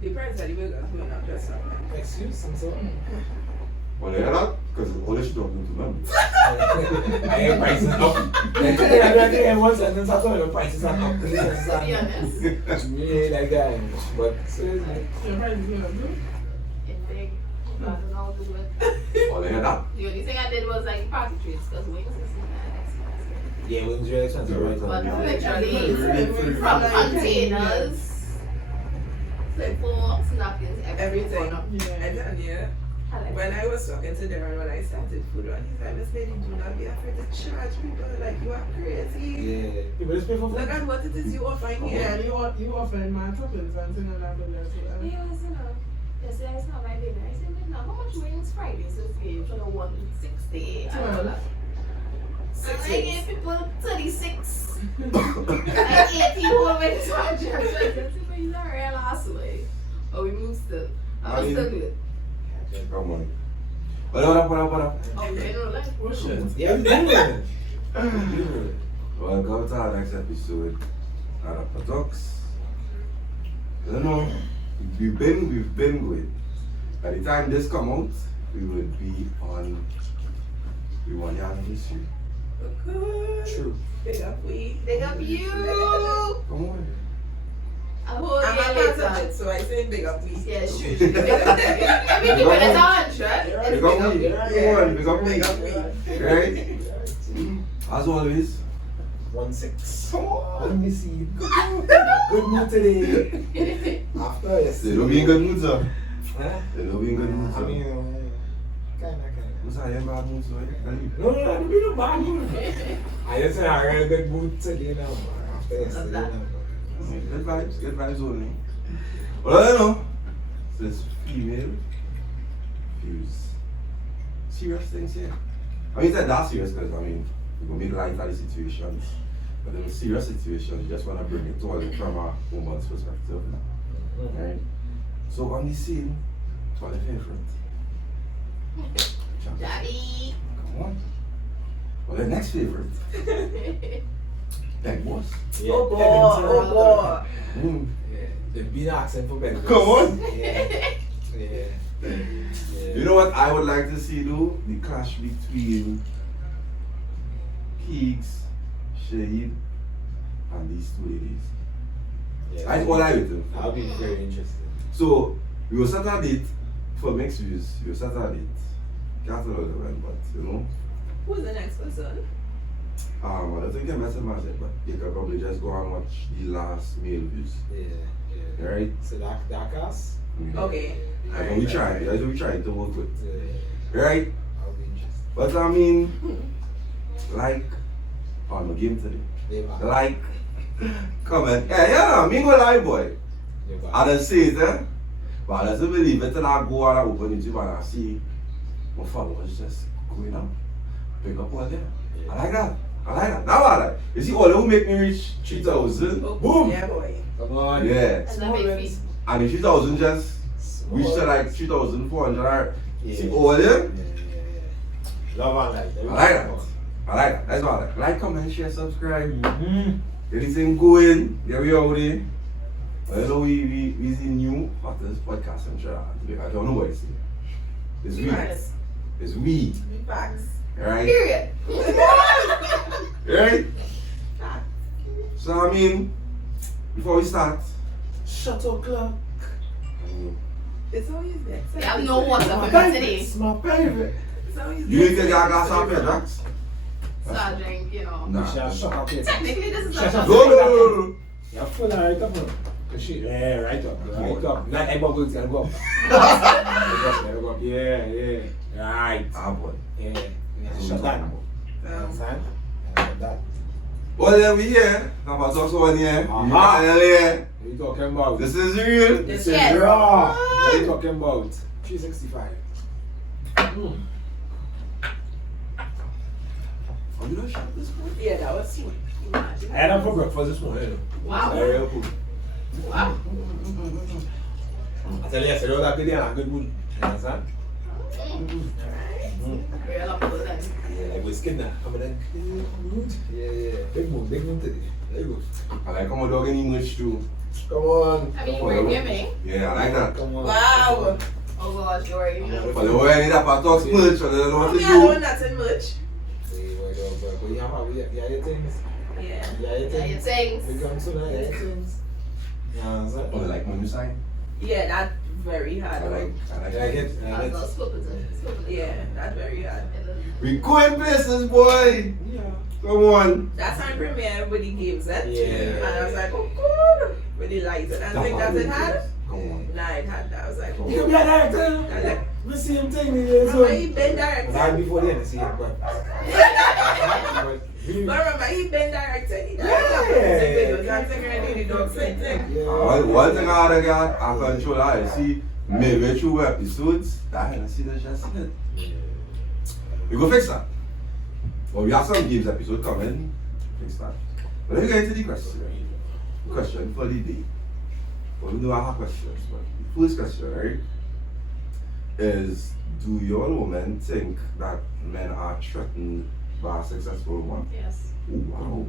The price of the burgers going up just now. Excuse some sort. Well, you hear that? Because all this shit don't do to them. I ain't prices up. Everyone says the prices are up. To be honest. Me like that. But seriously. Your price is going up too? It's big. Nothing else is with. Well, you hear that? The only thing I did was like party treats because wings is expensive. Yeah, wings are expensive right But now. literally from containers. Forks, napkins, Everything. up. Yeah. I tell you, I like when I was talking to Darren when I started food run, he's like, Miss Lady, do not be afraid to charge people like you are crazy. Yeah. People just pay for Look food. at what it is you offer here. Yeah, you offering my toppings and things like that. He was, yesterday I saw my dinner. I said, now how much wings Friday? So it's game for the 160. I don't know. I gave people 36. Like 18 whole wings for a jerk. So I said, he's a real asshole. But we moved still. I was still good. Come on. What up? Okay, no, like, What's shit? Yeah, we do it. Welcome to our next episode of Dappa Talks. I don't know, we've been with. By the time this come out, we will be on the 1 year anniversary. True. Big up we. big up you. Come on. A whole I'm year a part of later. it, so I say big up we. Yeah, shoot. I mean, when it's on, right? Big up me. Come on, big up me. Big up we. Right? As always. 1-6. Come on. Let me see. Good mood today. After They yesterday. don't be in good mood, sir. Huh? They don't be in good mood, I sir. mean, kinda. What's that? You're bad mood, sir. No, don't be no bad mood. I just said I got a good mood today now. After yesterday now. Good vibes only. Well, I don't know. This female views serious things here. I mean, it's not that serious because, I mean, you can make light of the situations. But in a serious situation, you just want to bring it to it from a woman's perspective. Right? So, on the scene, what your favorite? Daddy. Come on. Well, the next favorite. Big boss. Yeah, Oh boy. Mm. Yeah, they've been asking for better. Come on. Yeah. You know what I would like to see though? The clash between Keegs, Shahid, and these two ladies. Yeah. That's all I would do. That'll be very interesting. So we will set a date for mixed views. We will set a date. Can't tell the when, but you know. Who's the next person? I don't think I messaged myself, but you can probably just go and watch the last male views. Yeah. Right? So that cast? Okay. That's what we try. That's what we try to work with. Yeah. Right? That'll be interesting. But I mean, like, on the game today. Yeah. Like, come on. Yeah, me go live, boy. I don't see it, eh? But I don't believe it till I go and I open YouTube and I see my followers just going up. Pick up all there. I like that. Now I like. You see, all who make me reach 3,000, boom! Yeah, boy. Come on. Yeah. And that big feet. And if 3,000 just reach to like 3,400, Yeah. see all there? Yeah. Love and light. I like that. That's what I like. Like, comment, share, subscribe. Mm-hmm. Anything going, there we are there. Well, you know, we see new hottest podcast and share. I don't know what it's. It's we. Facts. It's we. Big facts. Right? Period. Right? Facts. So I mean, before we start, Shut up, clock. It's always there. I have no water for me today. It's my favorite. It's always you need to get a glass of beer, Drax? So I drink, you know. Nah. Shut up, yes. Technically, this is Shut not up. No. You're full right up, man. Yeah, right up. Right up. Not egg bubbles, gotta go up. Gotta go up. Yeah. Right. Ah, boy. Yeah. Shut that. Understand? That. Well, then we here. Dappa Talks 1 year. What are you talking about? This is real. This is yes. raw. What are you talking about? 365. Oh, you don't shot this one? Yeah, that was sweet. Imagine. I had them for breakfast this morning. Wow. Very real cool. Wow. I tell you, yesterday was a good day and a good mood. You understand? Real up then. Yeah, like with skin now. Come on then. Yeah. Big moon today. There you go. I like how my dog any much too. Come on. I mean, we're giving. Yeah, I like that. Come on. Wow. Oh gosh, Jory. For the way I need that for talk much, I don't know what to Me alone, do. nothing much. Hey, my dog, but yeah, your things. Yeah. Yeah, your Yeah, your things. things. We come soon, yeah, your things. Yeah, is that? Oh, like my new sign. Yeah, that's very hard. I like like it. it. I I like was it. spoken to. Yeah, that's very hard. We going places, boy. Yeah. Come on. That's my premiere with the games, eh? Yeah. And I was like, oh god, with the lights. And I think that's it had. Come on. Nah, it had that. I was like, oh. You be a director. I like, We see him thing here. remember he been directing. Right before the end, see him, but. But remember he been directing. He directed music videos. That's the dog same thing. One thing I had got, I control I see midway through episodes, that I see that's just it. We go fix that. Well, we have some games episode coming. Fix that. But let me get into the question for the day. Well, we know I have questions, but the first question, right, is do your women think that men are threatened by a successful woman? Yes. Oh, wow.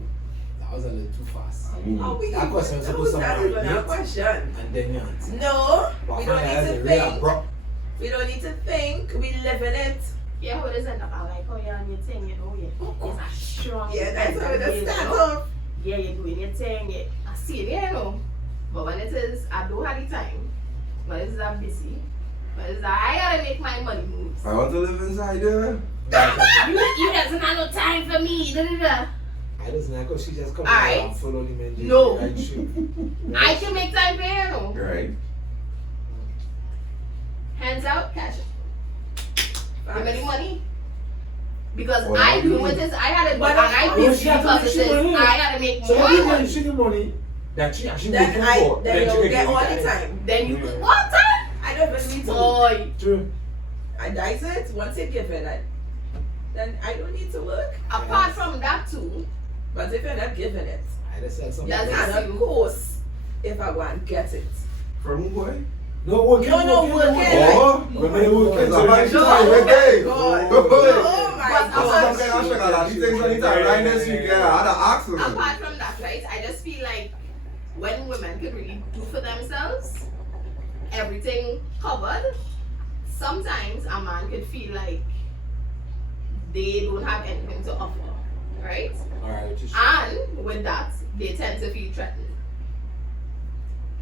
That was a little too fast. I mean, Oh, That question was supposed to not be even a right. question. And then you answer. No, we don't need to think. Abrupt. We don't need to think. We live in it. Yeah, how does it end up? I like how you're on your thing, you know, it's a strong. Yeah, that's how it you starts know? off. Yeah, you're doing your thing, I see it, you know. But when it is, I don't have the time. When it is, I'm busy. When it is, I gotta make my money moves. I want to live inside there. You doesn't have no time for me. Da, da, da. I just like how she just come Aight. and follow the men. No. Right shoe. I can make time for you, you know. Right. Hands out, cash it. Give me the money. Because Well, I you do need- what is I had to But and I oh, busy she had to because make it sure is money. I gotta make So more when you money. get the money that she actually Then looking I for, then she you'll can get all it. the time. Then you Yeah. what time? I don't even need to. Boy, True. I dice it. Once you give it, then I don't need to work. apart from that too, But if you're not giving it, I just said something. Yeah, and of course, if I go and get it. From who, boy? No working. No, working. Oh, Women working. it's So a like bad she shit, trying right to there. God. Go ahead. Oh my But I'm God. saying I should have these things anytime right next week. Yeah, I had to ask them. apart from that, right? I just feel like when women could really do for themselves, everything covered, sometimes a man could feel like they don't have anything to offer, right? Alright, just And with that, they tend to feel threatened.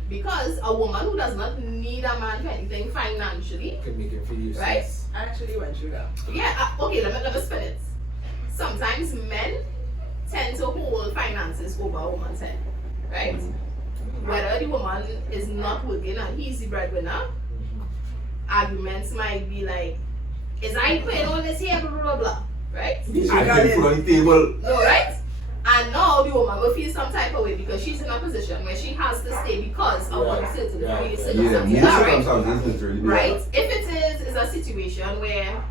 Because a woman who does not need a man for anything financially, can make him feel useless. Right? I actually went through that. yeah, okay, let me spin it. Sometimes men tend to hold finances over a woman's head, right? Whether the woman is not working and he's the breadwinner, arguments might be like, is I paying all this here, blah, blah, blah, right? I can put on the table. No, right? And now the woman will feel some type of way because she's in a position where she has to stay because of one certain Yeah. Yeah, circumstances, most right? circumstances is literally Right? If it is a situation where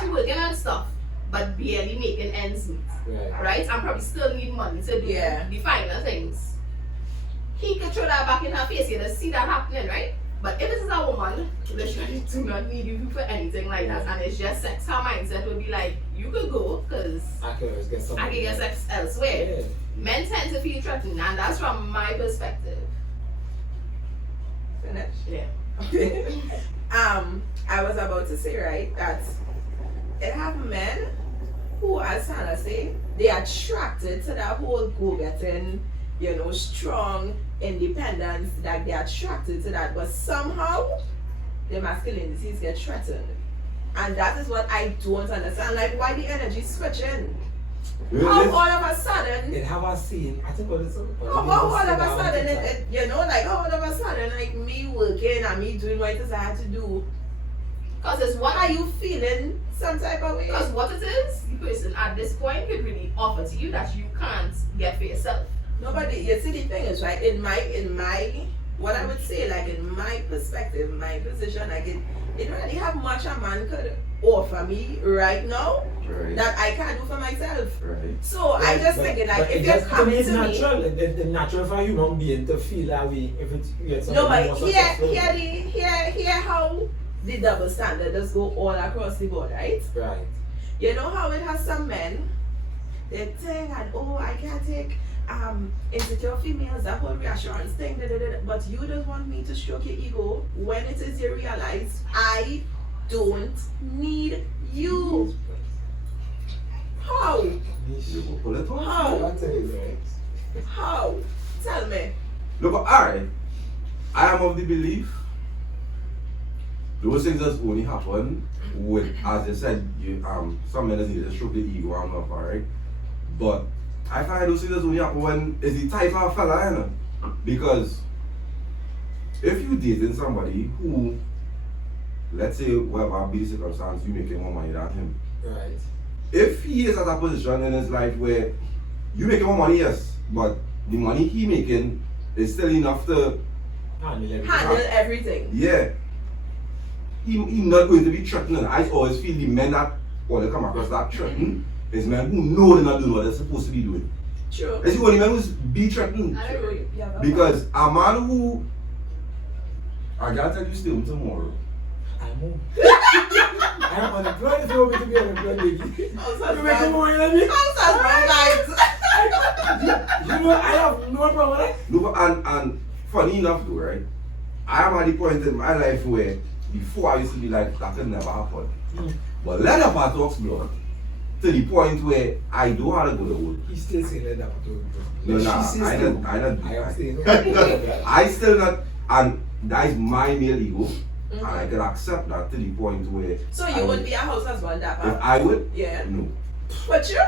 she working on stuff but barely making ends meet, Right. right? And probably still need money to do Yeah. the finer things. He could throw that back in her face, you know, see that happening, right? But if it is a woman, literally do not need you for anything like that, and it's just sex, her mindset would be like, you could go, because I can always get something. I can get sex elsewhere. Yeah. Men tend to feel threatened, and that's from my perspective. Finish. Yeah. I was about to say, right, that it have men who, as Hannah say, they are attracted to that whole go-getting, you know, strong independence, that they are attracted to that, but somehow the masculinities get threatened. And that is what I don't understand. Like, why the energy switching? How all of a sudden, It have a scene. I think what it's. how all of a sudden, you know, like all of a sudden, like me working and me doing what it is I had to do. Because it's What what are you feeling? Some type of way? Because what it is, the person at this point could really offer to you that you can't get for yourself. Nobody, you see, the thing is, right, in my, what I would say, like in my perspective, my position, like it don't really have much a man could offer me right now Right. that I can't do for myself. Right. So I just thinking, like, if you're coming it's to me, natural. It's natural for a human being to feel that way if it's no, but more here successful. how the double standard just go all across the board, right? Right. You know how it has some men, they think, and oh, I can't take insecure females, that whole reassurance thing, but you just want me to stroke your ego when it is you realize I don't need you. How? You go pull it off. How? I'll tell you right. How? Tell me. Look, alright. I am of the belief those things just only happen with, as you said, some men just need to stroke the ego and stuff, alright? But I find those things just only happen when it's the type of fella, you know? Because if you dating somebody who, let's say, whatever be the circumstance, you making more money than him. Right. If he is at a position in his life where you making more money, yes, but the money he making is still enough to Handle everything. yeah. He not going to be threatening. I always feel the men that when they come across that threatening is men who know they're not doing what they're supposed to be doing. True. It's the only men who's be threatened. I don't agree. Yeah, Because a man who I gotta tell you still tomorrow. I'm home. I am unemployed if you want me to be unemployed, lady. You make more money than me. guys. You know, I have no problem with that. No, and funny enough though, right? I am at the point in my life where before I used to be like that could never happen. But let the part talks blood to the point where I don't have to go to work. He's still saying that too. No, She nah, says I no. don't I am saying I still not, and that is my male ego, and I can accept that to the point where. So you would be a house husband, If Dappa? I would, Yeah. no, But you?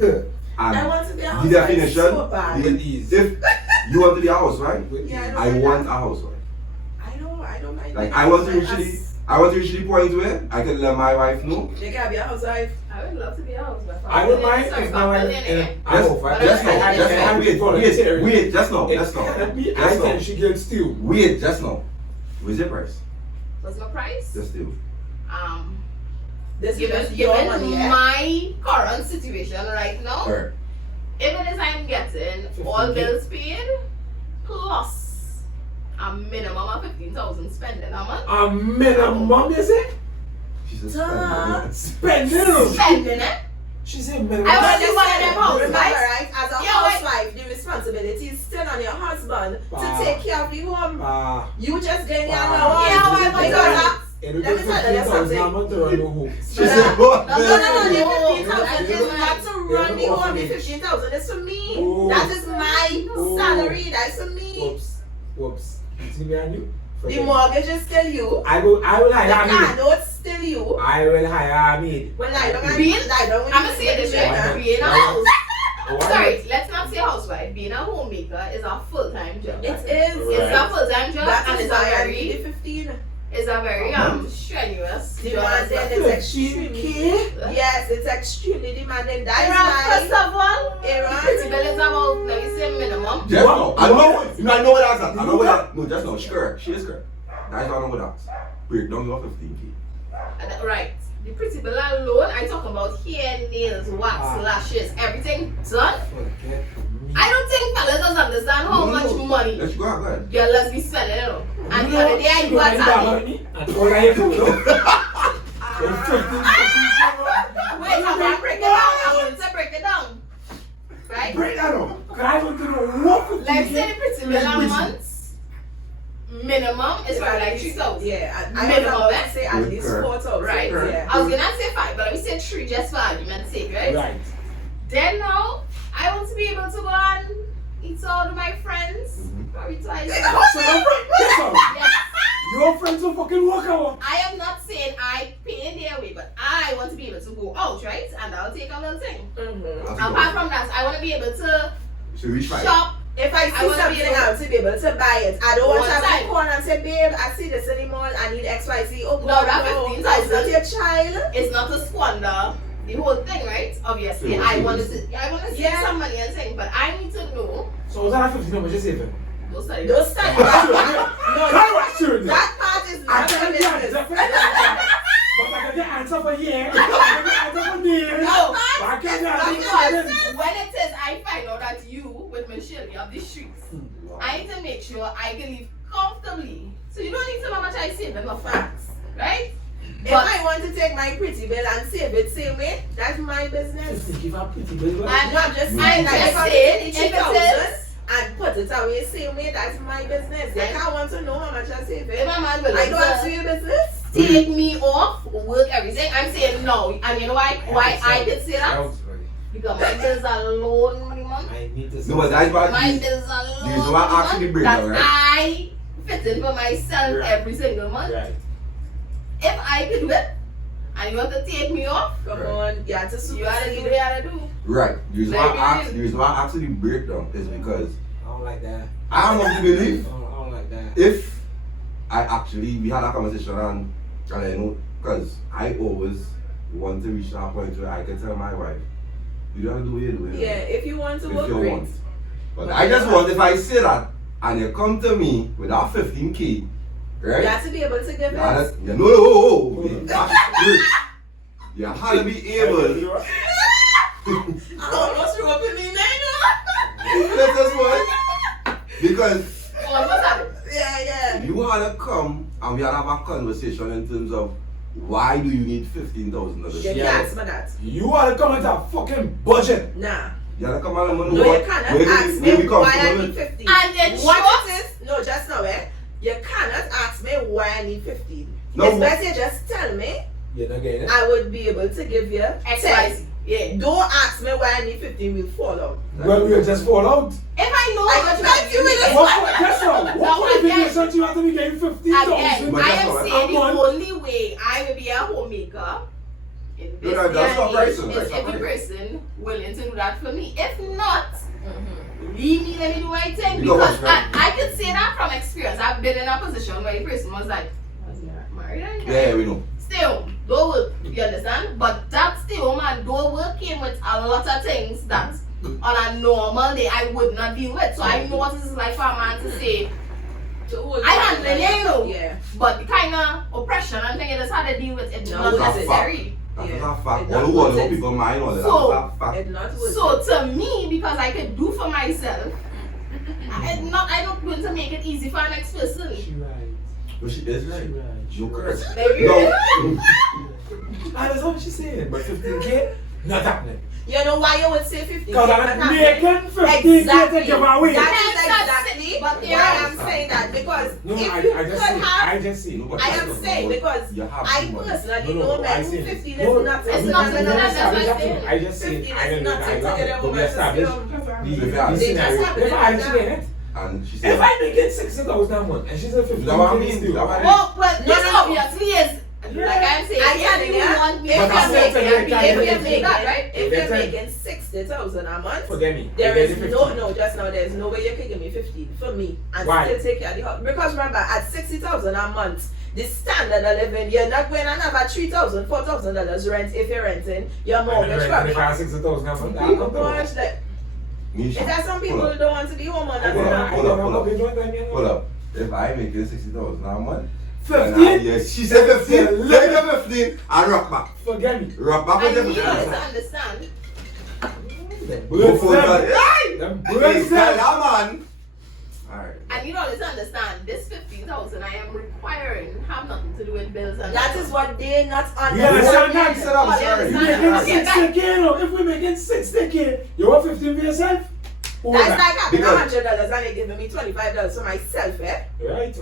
no. I And want to be a the housewife definition, so bad. With ease. if you want to be a housewife, Yeah, I want a housewife. I don't mind. Like being I a want to housewife usually, as- I want to reach the point where I can let my wife know. You can be a housewife. I would love to be a housewife. I don't mind Sorry, if my wife billionaire. Just now, wait, just now, I just think now. she gets still. Wait, just now. What's your price? What's my price? Just still. This is Given, just your given money, yeah? my current situation right now, Alright. even if I'm getting all 15K. bills paid plus a minimum of 15,000 spending a month. A minimum, you say? She said Duh. spend Spending. Spending it. She said minimum. I want to do one of them housewives. Remember, right? As a Yeah, wait. housewife, the responsibility is still on your husband Ah. to take care of the home. Ah. You just getting your Ah. allowance. Yeah, why, why, Because why? And Let me tell you something. a month to run no home. She said what? No, No. the 15,000 is No. not to run the Yeah, home. The orphanage. 15,000 is for me. Oh. That is my Oh. salary. That's for me. Whoops. See me and you? The mortgage is still you. I will The hire car a maid. note's still you. I will hire a maid. When I don't Being- I don't I'm gonna say this Why right. not? Being a Why house. Why Sorry, let's not say housewife. Being a homemaker is a full-time job. It is. It's a full-time job That and is it's a why I very need the 15. strenuous job. Demanding is extremely. Yes, it's extremely demanding. That First is why. of all, Aaron. pretty bill is about, let me say, minimum. Just now. I know. You know, I know what that's at. I know what that. No, just now. She correct. She is correct. That's why I know what that's. Break down your 15K. Right. The pretty bill alone, I talk about hair, nails, wax, lashes, everything done. Forget me. I don't think fellas doesn't understand how much money Let's go out, go ahead. girls be spending, you know. And the You know, other day I she got gonna buy at it. me, and all I have to do. And 15, Wait, I'm gonna break it down. I'm going to break it down. Right? break that up. 'Cause I want to know what 15K. Let's say the pretty bill a month. Minimum is for like 3,000. Yeah, I Minimum, was about eh? to say at least Correct. 4,000. Right. Yeah. I was gonna say 5, but let me say 3 just for argument's sake, right? Right. Then now, I want to be able to go and eat out with my friends. Probably twice. So your friend, listen, Yes. your friends will fucking walk out. I am not saying I pay their way, but I want to be able to go out, right? And I'll take a little thing. Mm-hmm. Apart from that, I want to be able to Should we try? shop. If I I see wanna something, be able- I want to be able to buy it. I don't want One to have time. to call and say, babe, I see this anymore. I need XYZ. Oh, No, God, that no. 15,000. It's not your child. It's not to squander the whole thing, right? Obviously, Yeah, I yeah. want to save Yeah. some money and thing, but I need to know. So was that 15 numbers you saving? Those studies. Don't study How that. do I show you? That part is I not can't your get business. answer for that. But I can get answer for years. I can get answer for years. No, But I can't get answer for because years. when it is I find out that you with Michelle of the streets, I need to make sure I can leave comfortably. So you don't need to know how much I save in my facts, right? If I want to take my pretty bill and save it same way, that's my business. Give her pretty bill. I'm not just I'm saying like just if I saying, take if the it 3,000 is- and put it away same way, that's my business. They can't want to know how much I save If it. my man will I don't have to your business. take me off, work everything, I'm saying no. And you know why I did say that? Because my bills alone, money man. I need to. No, but that's why My you bills alone. you know what money, actually man, bring that down, right? I fit in for myself Right. every single month. Right. If I can do it, and you want to take me off, Come on, you have to you gotta do what you gotta do. Right. The reason Like why it is. the reason why I actually break down is because I don't like that. I don't know if you believe. I don't like that. If I actually we had a conversation and I know because I always want to reach that point where I can tell my wife, you don't have to do what you're doing. Yeah, if you want to If work you great. want. But I just want if I say that and you come to me with that 15K, right? You have to be able to give Yeah, it. that's, you know, that's good. You have to be able. I almost roping me now. That's just what. Because Almost have it. Yeah. you had to come and we had to have a conversation in terms of why do you need $15,000? You Yeah. can't ask me that. You want to come with a fucking budget. Nah. You had to come and No, you cannot ask me why I need 15. And then What short. it is, no, just now, you cannot ask me why I need 15. No, It's better you just tell me, You're not getting it. I would be able to give you 10. XYZ. Yeah. Don't ask me why I need 15, we'll fall out. Well, we'll just fall out. If I know I how much can't do it. What? Guess what? No, What again. qualifications you have to be getting 15,000? Again, But I that's am all right. saying the I'm on. only way I will be a homemaker in this No, that's day not and right, age sir. is That's not every right. person willing to do that for me. If not, leave me, let me do my thing. You know Because what's right. I can say that from experience. I've been in a position where the person was like, was he not married? Yeah, we know. Still, door work, you understand? But that still, man, door work came with a lot of things that on a normal day I would not deal with. So I know what this is like for a man to say, I handle it, you know. Yeah. But the kind of oppression and thing you just had to deal with, it's No, not that's necessary. That's Yeah. a fact. It's All not the world worth know it. people mind all that. So- That's a fact. It's not worth So it. to me, because I could do for myself, I don't want to make it easy for the next person. She right. But she is right. She right. You correct. Maybe. No. That's what she's saying. But 15K, not happening. You know why you would say 15? Because I'm making 15K to give away. That is That's exactly but why there I'm are- saying that. Because No, if I you just could see. have, I just see. No, but I that's am not saying what- because you have I too much. personally No, know I men see. who 15 No, is nothing. It's no, nothing, no, that's no, what I'm I saying. I just see. 15 I is don't know. nothing I to got get a to be woman to established. film. The They just scenario. have it If I like explain that. it, And she if said, I make it 60,000 a month and she's a 15K, That's what I mean. still. That's what I mean. Well, but No, this no, no. obviously is, like I'm saying, I if tell you you, want me if to But I'm you're saying making, to you, if can't you're get making, it. right? If That's you're it. making 60,000 a month, Forget me. there Forget is the no, 15. just now there's no way you can give me 15 for me and Why? still take care of the house. Because remember, at 60,000 a month, the standard of living, you're not going to have a $3,000, $4,000 rent if you're renting your mortgage And probably. if I have 60,000 a month, I'll People come down. gosh, like, Nisha, is that some people hold up. don't want to be homeowners? I don't Hold know. up, I hold don't up, know hold how up. they do it, then, you know. Hold up. If I make it 60,000 a month, 15? yes, she said 15. Take the 15 and rock back. Forget me. Rock back I with the need 15. you to understand. Them Go birds for them. that. Them Hey, birds tell them. that man. Alright. And you know, let's understand, this 15,000 I am requiring have nothing to do with bills and That is what they're not You understand understanding. that? He said I'm Oh, sorry. You yeah. making 60K, you know. If we making 60K, you want 15 for yourself? Who That's want like having Because- $100 and they're giving me $25 for myself, eh? Right?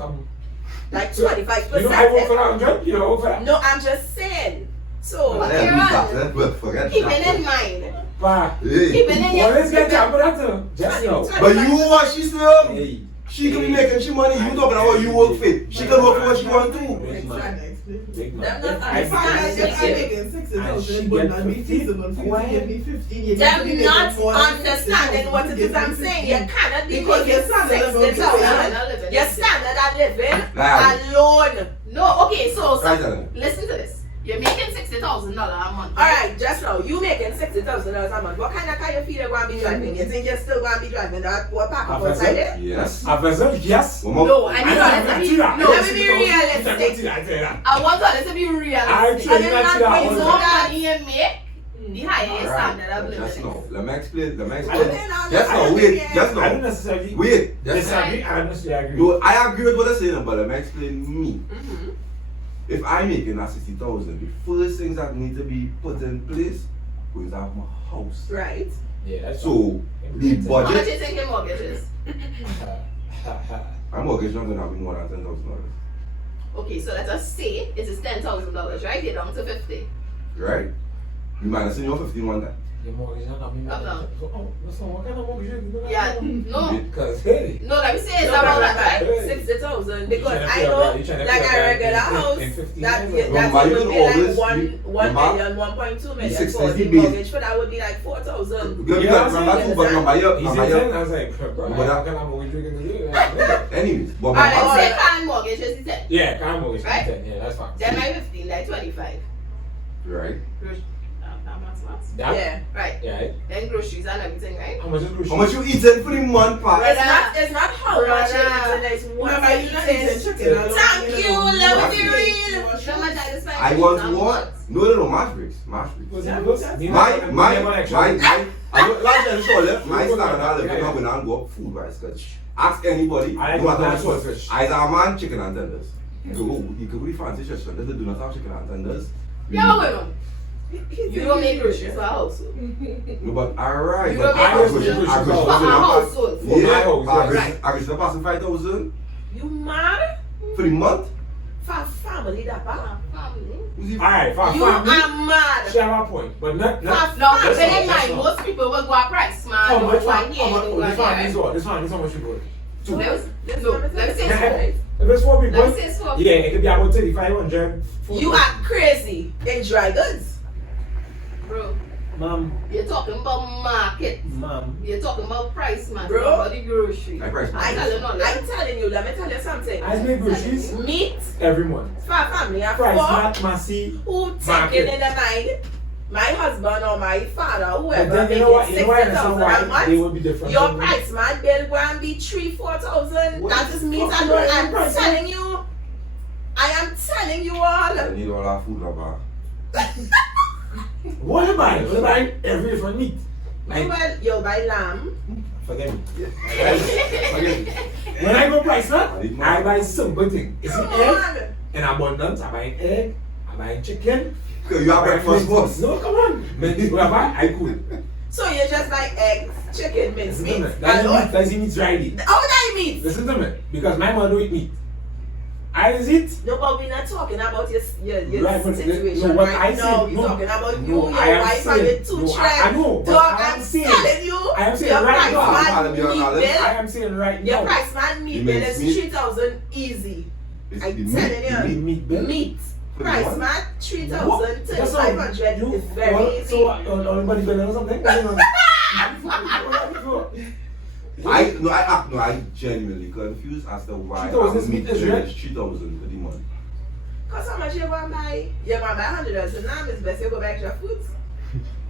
Like You know, 25%. I vote for eh? 100, you don't vote for that. No, I'm just saying. So, But Let you're me right. stop that. Well, forget Keeping that. in mind, Pa, Hey. keeping in your always get time for that, just now. But you what she still? Hey. She can be making she money. You talking about what you work for. She can work for what she want to. Big man. Big man. Them not If I understand. make If I 60, making and 60,000, she but get not be 15, feasible for you why? to give me 15. You them need to be not making more than understanding what it is I'm saying. You cannot be Because making your standard of living- 60,000. Your standard of living Right. alone. no, okay, so Right, Ellen. listen to this. You're making $60,000 a month. Alright, just now, you making $60,000 a month. What kind of car you feel you're going to be driving? You think you're still going to be driving that poor pack up outside there? Yes. a vessel, yes. One more. No, I need I to be no. let me be realistic. I tell you that. I want to be I realistic. tell you And then that not you bring are So so all that- money you make, The higher standard of living. Just now. Let me explain. But Just then now. I'm Just not now. saying Wait. it. Just I don't now. necessarily Wait. Just disagree. I don't necessarily agree. no, I agree with what they're saying, but let me explain me. Mm-hmm. If I'm making that 60,000, the first things that need to be put in place is have my house. Right. Yeah, that's So the How much budget, you think your mortgage is? my mortgage not gonna be more than $10,000, Okay, so let us say it is $10,000, right? You're down to 50. right? You minus in your 15 one time. Your mortgage not coming. Come down. Oh, listen, what kind of mortgage you doing? Yeah, no. Because hey. No, let me say it's No, about but that, right? Hey. 60,000 because You're trying to I figure know out- you're trying to like figure a out regular in house 15 that years. that But you would can be like always- 1 remember, million, 1.2 million. 60 So is the the base. mortgage for that would be like 4,000. Because Yeah, remember I'm too, but saying remember He said your, 10, I was like, bro, But how can I mortgage you gonna do? anyways, but Alright, let's my say current mortgage is 10. Yeah, can I mortgage? Right? 10, yeah, that's fine. Then my 15, like 25. right? That? Yeah. Right. Yeah. Then groceries and everything, right? How much is groceries? How much you eating for the month, It's Pat? not how much Brother. you're eating, it's what Remember, you're you're not eating eating. chicken alone. Thank you, let me be What? real. How much I spend? I want what? No, mash bricks. Mash bricks. Was Yeah, it close? that's- You know, My, I'm my, gonna my, extra. I know, last time show left, my Yeah, standard I live, yeah. when I go up food wise, cause ask anybody, I like no matter that what, fish. I a man, chicken and tenders. You could really fancy restaurant, they do not have chicken and tenders. Yeah, wait on. You don't make groceries for a household. No, but alright, You but don't make I groceries go for to a household. For my yeah, house, right. I go to passing 5,000 You mad? for the month. For family, Dappa? Family. Alright, for You family, are mad. she have a point, but not. No, That's bear in not- mind, most people will go a price, man. How They much? will go How here, they will go much? This one is there. what? This one is how much you go? So Let me say Yeah. so. If it's 4 people, Let me say so. yeah, it could be about 3,500. You are crazy in dry goods. Bro, Mom, you're talking about market. mom. You're talking about price, man. Bro. You're talking about the grocery. I price I'm myself. telling you, let me tell you something. I make groceries Meat every month. for family of Price four not massive. who market. taking in the mind my husband or my father, But whoever, then you making know what? You know why I understand 60,000 a why they month. would be different. Your from me? price, man, bill go and be 3,000-4,000. What That is the meat fuck alone. is I'm price? telling you. I am telling you all. I need all our food, Rabba. What am I? What am I? Every different meat. Like, You buy lamb. forget me. Yeah. Forget me. When I go price nut, I buy simple thing. It's Come an egg on. in abundance. I buy an egg. I buy chicken. You have breakfast first. No, come on. Man, this what I buy, I cool. So you just buy eggs, chicken, mince Listen to meat. me. That's alone? meat. That's meat dryly. How would I meat? Listen to me. Because my mother don't eat meat. I eat. No, but we're not talking about your Right, but situation no, what right I now. said, We're no, talking about no, you, your I am wife, saying- and your two no, children. I know, but Dog, I am I'm saying- telling you, I am saying your right price now. man I'll be on meat our bill, list. I am saying right your now. price man meat You bill mean is meat? 3,000 easy. It's I'm the telling meat. you. Meat bill. Meat. For the Price what? man, What? 3,000 That's to all. 500 You- is very what? easy. So, everybody bill or something? I genuinely confused as to why 3,000 our meat is bill right. is 3,000 for the month. Cause how much you want to buy? You want to buy 100 so now it's best you go buy extra foods.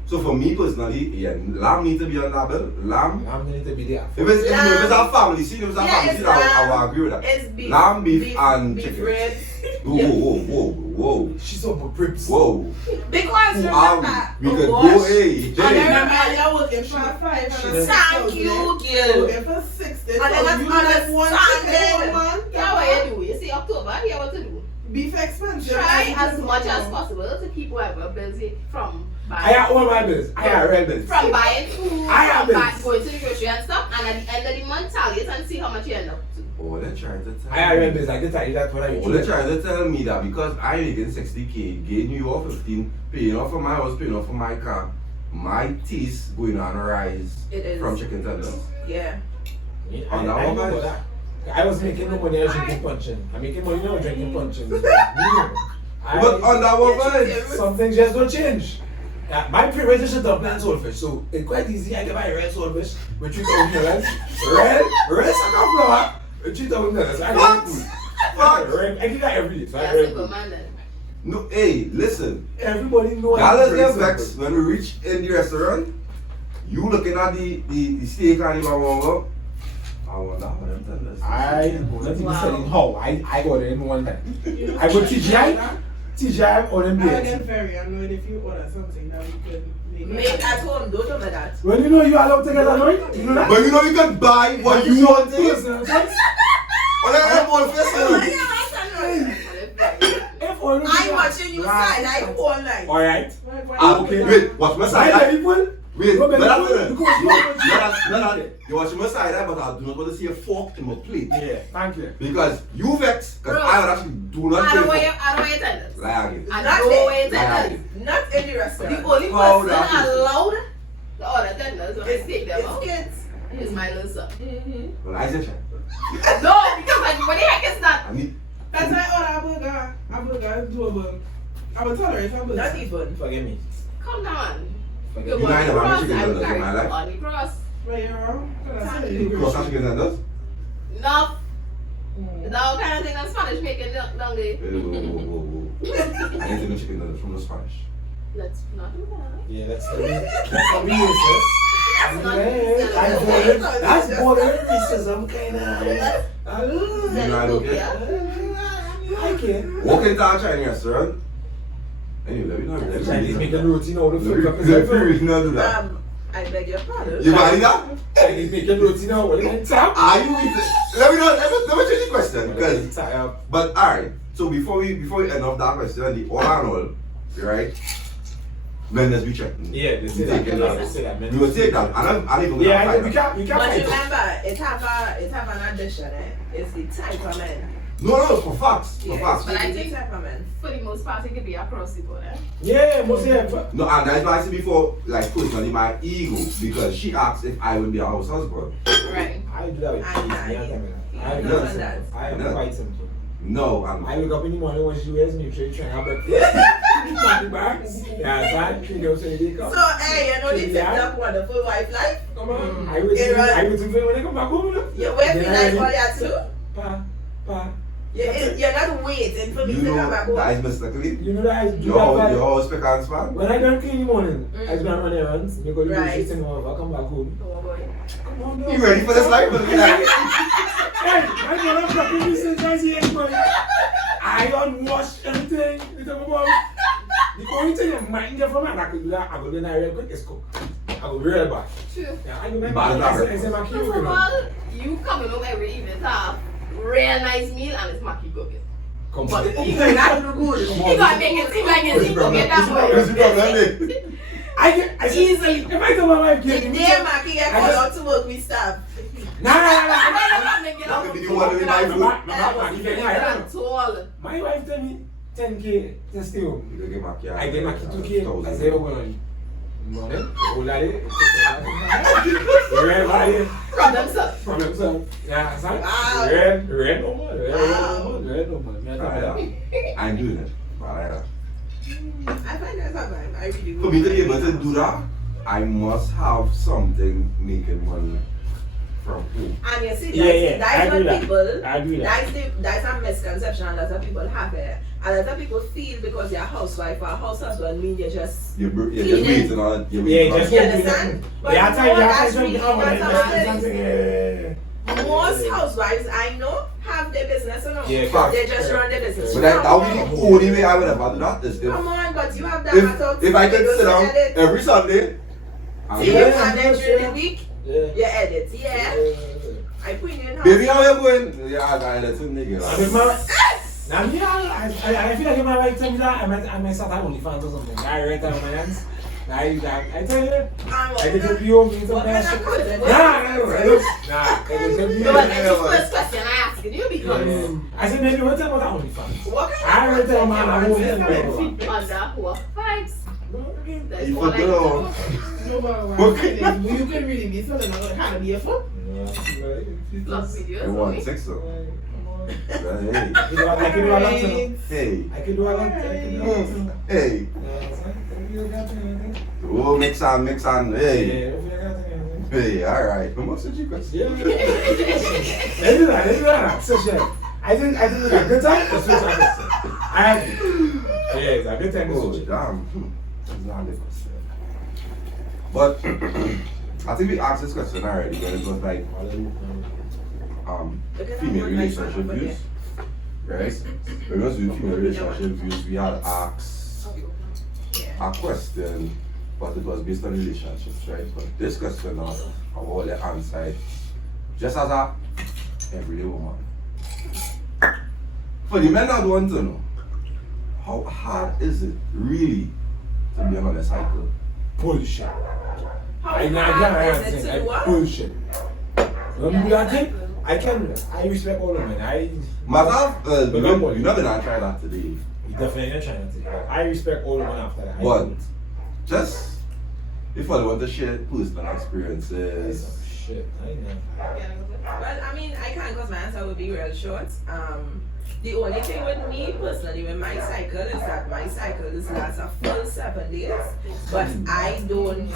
So for me personally, yeah, lamb need to be on that bill. Lamb. I'm going to be there. If it's a family, see, if it's a Yeah, family, it's see, I lamb. will agree with that. It's beef. Lamb, beef, and beef chicken. ribs. Whoa. She's so prips. Whoa. Because Who are remember, we? We oh could gosh, go, hey, And Jenny. Remember, you're working for 5 and Thank you, You're girl. working for 60. And then So that's you get one chicken understanding. one month. Yeah, what you do? You see October, yeah, what to do? Beef expensive. Try as much as possible to keep whatever bills it from I buying. have all my bills. I have red bills. From buying food, I have from bills. going to the grocery and stuff, and at the end of the month, tally it and see how much you end up to. Oh, they're trying to tell I have red me. bills. I can tell you that when I Oh, they're trying to tell me that because I'm making 60K, getting you off 15, paying off for my house, paying off for my car, my teeth going on a rise It is. from chicken tenders. Yeah. On that one, guys? I was making no money, I was drinking punching. I'm making money now, drinking punching. But on that one, guys, Some things just don't change. My previous is dumpling and swordfish, so it's quite easy. I can buy red swordfish with 3,000 dollars. Red sack flour with 3,000 dollars. I What? can food. What? Red, I do that every day. So I That's red a good food. man then. No, hey, listen. Everybody knows. Dollars get vexed when we reach in the restaurant. You looking at the steak and the whatever. I wonder how them tenders. I not even Wow. selling how. I ordered in one time. You know, I go TGI. TGI or them I would days. get very annoyed if you order something that we Make at home, don't do that. Well, you know you are allowed to get annoyed. You know that? But you know you can buy what you want to eat. Personal choice. Well, that's all face. I'm watching you side eye all night. Alright. Okay, wait, watch my side eye. People. Wait, Go let back us to do it, it. because you are You watch my side eye, but I do not want to see a fork in my plate. Yeah, thank you. Because you vex, because Bro, I would actually do not I pay don't for want you attendance. lie again. I Not don't there. want you attendance. Not in the The restaurant. only Oh, person that is- allowed to order attendance when I take them out It's kids. is my little son. Well, I said, No, because like, what the heck is that? I need. That's why I order a burger is doable. I will tolerate a burger. Not even. Forgive me. Come down. You You know I never had chicken I will tenders in carry my life. on the cross. Right, you're wrong. Cross chicken tenders? Enough. That kind of thing that Spanish making down there. Whoa. I ain't taking chicken tenders from the Spanish. Let's not do that. Yeah, that's the racist. That's not Yeah, that's border racism, kind of. You know I don't get. I can. Walk into a Chinese restaurant. Anyway, let me know. Chinese making routine out of food. Let me not do that. I beg your pardon. You buying that? Chinese making routine out of food. Are you with it? Let me change the question because. But alright, so before we end up that question, the all and all, right? Vendors be checking. Yeah, they say that. They say that. You will take that, and I'm even gonna Yeah, fight we that. can't But fight it. remember, it have an addition, eh? It's the type of man. No, for facts, for Yeah, facts. But I it's the think- type of man. For the most part, it could be across the board, eh? Yeah, most yeah. No, and that's why I said before, like personally, my ego, because she asked if I would be a house husband. Right. I do that with I- kids. I- I you do know that. that. I am quite simple. No, I wake up in the morning when she wears me, she trying to have breakfast. Party bags. Yeah, so I treat them so they come. So, hey, you know the TikTok wonderful wife life? Come on. I wait for when they come back home. You wait me like all that too? Pa. You're not waiting for me you to come know back home. that is mistakenly. You know that I do You that. always speak on span. When I don't clean in the morning, I just run errands because you Right. she's saying, I come back home. Oh boy. Come on, dog. You ready for this life? Hey, I don't have to do this since years, man. I don't wash everything. You talk about the only thing I might get from it, I could do that. I go in there real quick, is cook. I go real bad. True. Yeah, I go make Bad I say my First kid of cooking. all, you coming home every evening to have real nice meal and it's Mackie cooking. Come But on. You not do good. He gonna make it seem like it's him cooking that way. I Easily. If I tell my wife, The give me day Mackie get called out to work with staff. Nah. You want to be my food? At all. My wife tell me 10K to stay home. You get my kid. I get my kid 2K. I say, oh, well, morning, all that is. Red body. Problem solved. Yeah, son. Wow. Red no more. Red no more. I'm doing it. Alright. I find that sometimes I really For me to be able to do that, I must have something making money from home. And you see, Yeah, that's I what agree that. people, I agree that. that's a misconception a lot of people have it. A lot of people feel because you're a housewife or a house husband mean you just, You're just Cleaning. waiting on you're Yeah, waiting on- just You understand? But Yeah, no, time that's you really have not how it to most housewives I know have their business, you know. Yeah, They just run their business. But that would be the only way I would ever do that is Come on, but you have that if I could sit down every Sunday and See, do it. and then during the week, Yeah. you edit. Yeah. I put you in house. Baby, how you going? Yeah, I got it. Nigga. Now, I feel like if my wife tell me that, I might start having OnlyFans or something. I rent out my hands. I tell you, I get to be home in some kind of shit. Nah, I get to be No, home. but that's the first question I asked you because I said, maybe what about that OnlyFans? What I rent out my hands? home. under what vibes? That's You all put I it know. on. No matter what, you can really be selling a kind of be a foot. Plus videos You of want me. 6 though? Hey. I can do a lot. Hey. I can do a lot. Hey. Oh, mix on. Hey. Hey, alright. How much did you cost? Yeah. Let's do that. So, I think it's a good time to switch on this. I agree. Yeah, it's a good time to Oh, switch. damn. But I think we asked this question already, but it was like female relationship views. Right? When we was doing female relationship views, we had asked a question but it was based on relationships, right? But this question now, about the answer, just as a everyday woman. For the men that want to know, how hard is it really to be on a cycle? Bullshit. How I hard is can't it say to what? bullshit. I respect all women. Myself, But you don't know worry. that I try that today. Definitely not trying to say that. I respect all women after that. I But don't. just if I want to share personal experiences, Shit, I know. Well, I mean, I can't because my answer would be real short. The only thing with me personally with my cycle is that my cycle is lasts a full 7 days, but I don't